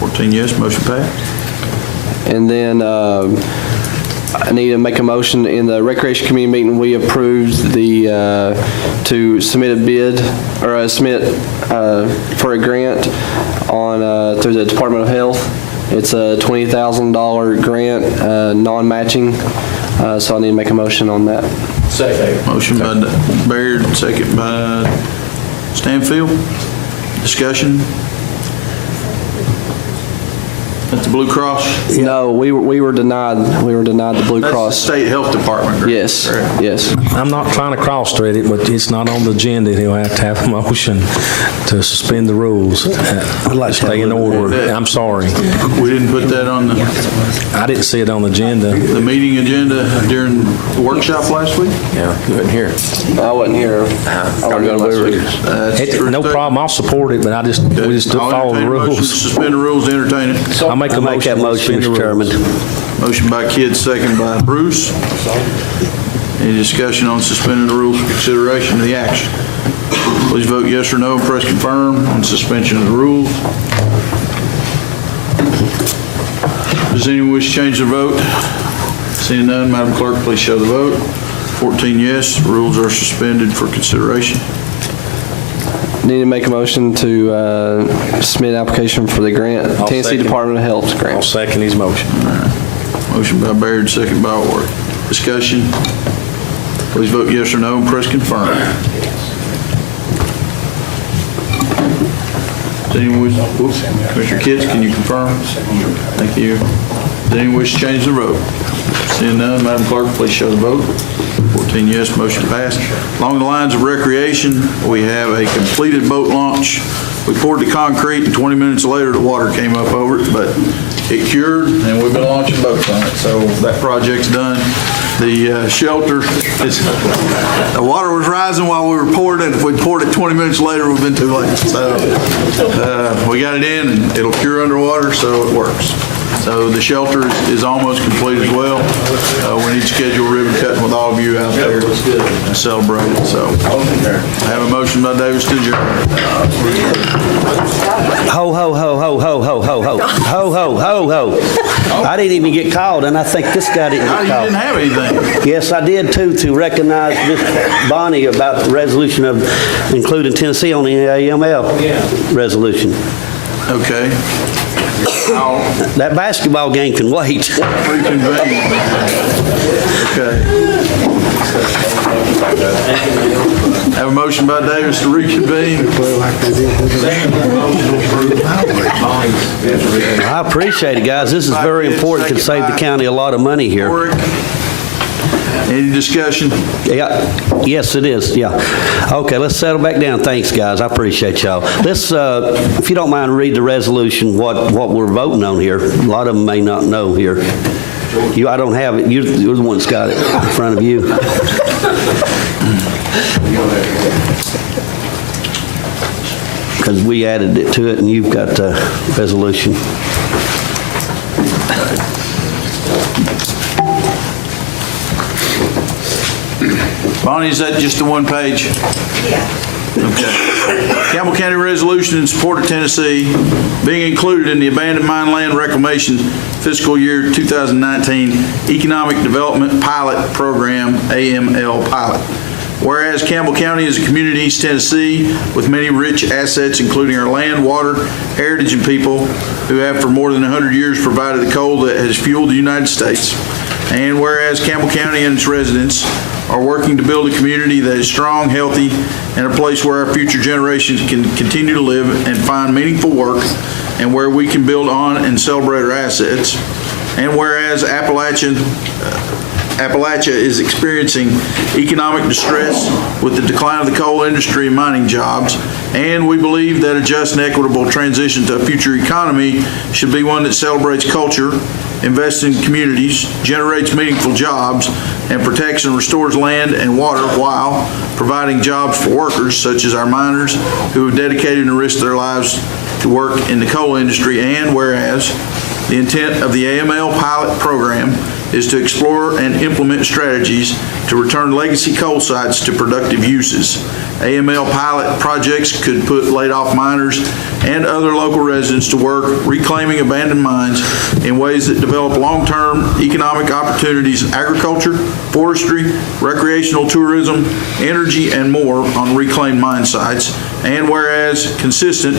14 yes, motion passed. And then I need to make a motion in the Recreation Committee meeting, we approved to submit a bid or submit for a grant on through the Department of Health. It's a $20,000 grant, non-matching, so I need to make a motion on that. Second. Motion by Baird, second by Stanfield. Discussion. At the Blue Cross? No, we were denied. We were denied the Blue That's Cross. the State Health Department, correct? Yes, yes. I'm not trying to cross-thread it, but it's not on the agenda. He'll have to have a motion to suspend the rules. Stay in order. I'm sorry. We didn't put that on I didn't see it on the agenda. the meeting agenda during the workshop last week? Yeah, you wasn't here. I wasn't here. I wasn't last week. No problem. I'll support it, but we just I'll follow the entertain a motion to rules. Suspend the rules, entertain it. I'll make a I'll make that motion, to Mr. suspend the Chairman. rules. Motion by Kidd, second by Bruce. Any discussion on suspending the rules for consideration of the action? Please vote yes or no and press confirm on suspension of the rules. Does anyone wish to change their vote? Seeing none, Madam Clerk, please show the vote. 14 yes, rules are suspended for consideration. Need to make a motion to submit an application for the grant, Tennessee second. Department of Health I'll grant. second his motion. Motion by Baird, second by Ward. Discussion. Please vote yes or no and press confirm. Does anyone wish, Commissioner Kitts, can you confirm? Thank you. Does anyone wish to change the vote? Seeing none, Madam Clerk, please show the vote. 14 yes, motion passed. Along the lines of recreation, we have a completed boat launch. We poured the concrete and 20 minutes later the water came up over it, but it cured and we've been launching boats on it. So that project's done. The shelter, the water was rising while we were pouring it. If we poured it 20 minutes later, we've been too late. So we got it in and it'll cure underwater, so it works. So the shelter is almost complete as well. We need to schedule ribbon cutting with all of you out there and celebrate it. So I have a motion by Davis to adjourn. Ho, ho, ho, ho, ho, ho, ho, ho, ho, ho, ho, ho. I didn't even get called, and I think this guy didn't No, get you called. didn't have anything. Yes, I did too, to recognize Ms. Bonnie about the resolution of including Tennessee on the AML resolution. Okay. That basketball game can wait. Reconvene. Okay. Have a motion Motion by Davis to reconvene. I appreciate it, guys. This is very important. Could save the county a lot of money here. Any discussion? Yeah, yes, it is, yeah. Okay, let's settle back down. Thanks, guys. I appreciate y'all. Let's, if you don't mind, read the resolution, what we're voting on here. A lot of them may not know here. I don't have it. You're the one that's got it in front of you. Because we added it to it, and you've got the resolution. Bonnie, is that just the one page? Yeah. Okay. Campbell County Resolution in support of Tennessee being included in the Abandoned Mine Land Reclamation Fiscal Year 2019 Economic Development Pilot Program, AML Pilot. Whereas Campbell County is a community in East Tennessee with many rich assets, including our land, water, heritage, and people who have for more than 100 years provided the coal that has fueled the United States. And whereas Campbell County and its residents are working to build a community that is strong, healthy, and a place where our future generations can continue to live and find meaningful work, and where we can build on and celebrate our assets. And whereas Appalachia is experiencing economic distress with the decline of the coal industry and mining jobs, and we believe that a just and equitable transition to a future economy should be one that celebrates culture, invests in communities, generates meaningful jobs, and protects and restores land and water while providing jobs for workers such as our miners who have dedicated and risked their lives to work in the coal industry. And whereas the intent of the AML pilot program is to explore and implement strategies to return legacy coal sites to productive uses. AML pilot projects could put laid-off miners and other local residents to work reclaiming abandoned mines in ways that develop long-term economic opportunities in agriculture, forestry, recreational tourism, energy, and more on reclaimed mine sites. And whereas consistent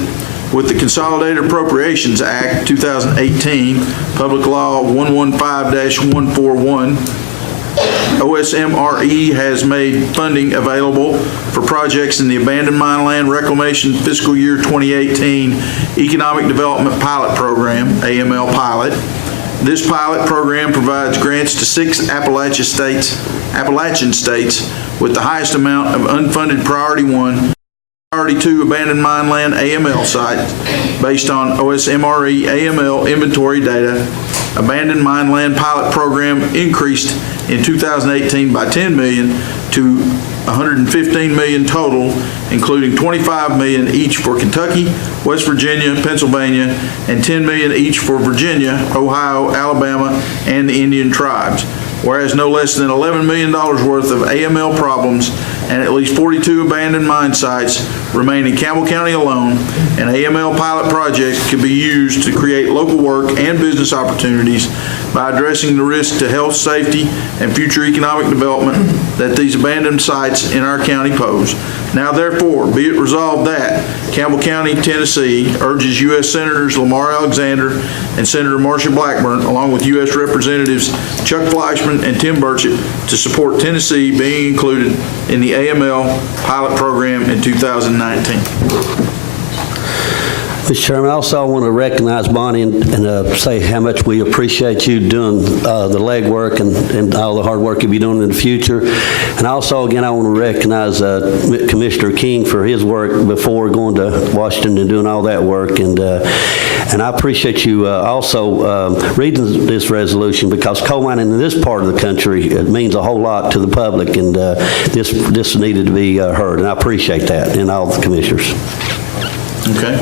with the Consolidated Appropriations Act 2018, Public Law 115-141, OSMRE has made funding available for projects in the Abandoned Mine Land Reclamation Fiscal Year 2018 Economic Development Pilot Program, AML Pilot. This pilot program provides grants to 6 Appalachian states with the highest amount of unfunded Priority 1, Priority 2 abandoned mine land AML sites based on OSMRE AML inventory data. Abandoned mine land pilot program increased in 2018 by $10 million to $115 million total, including $25 million each for Kentucky, West Virginia, Pennsylvania, and $10 million each for Virginia, Ohio, Alabama, and the Indian tribes. Whereas no less than $11 million worth of AML problems and at least 42 abandoned mine sites remain in Campbell County alone, an AML pilot project could be used to create local work and business opportunities by addressing the risk to health, safety, and future economic development that these abandoned sites in our county pose. Now, therefore, be it resolved that Campbell County, Tennessee urges U.S. Senators Lamar Alexander and Senator Marsha Blackburn, along with U.S. Representatives Chuck Fleischman and Tim Burchett, to support Tennessee being included in the AML pilot program in 2019. Mr. Chairman, also I want to recognize Bonnie and say how much we appreciate you doing the legwork and all the hard work you'll be doing in the future. And also, again, I want to recognize Commissioner King for his work before going to Washington and doing all that work. And I appreciate you also reading this resolution, because coal mining in this part of the country, it means a whole lot to the public, and this needed to be heard. And I appreciate that, and all the commissioners. Okay.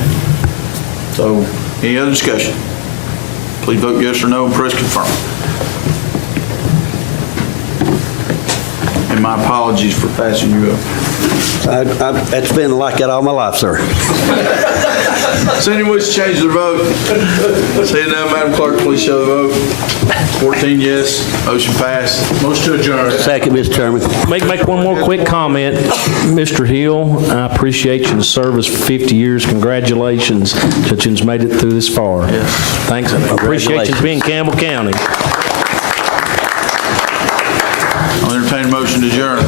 So, any other discussion? Please vote yes or no and press confirm. And my apologies for passing you up. It's been like that all my life, sir. Does anyone wish to change their vote? Seeing none, Madam Clerk, please show the vote. 14 yes, motion passed. Motion to adjourn. Second, Mr. Chairman. Make one more quick comment. Mr. Hill, I appreciate your service for 50 years. Congratulations that you've made it through this far. Yes. Thanks. I appreciate you being Campbell County. I'll entertain a motion to adjourn.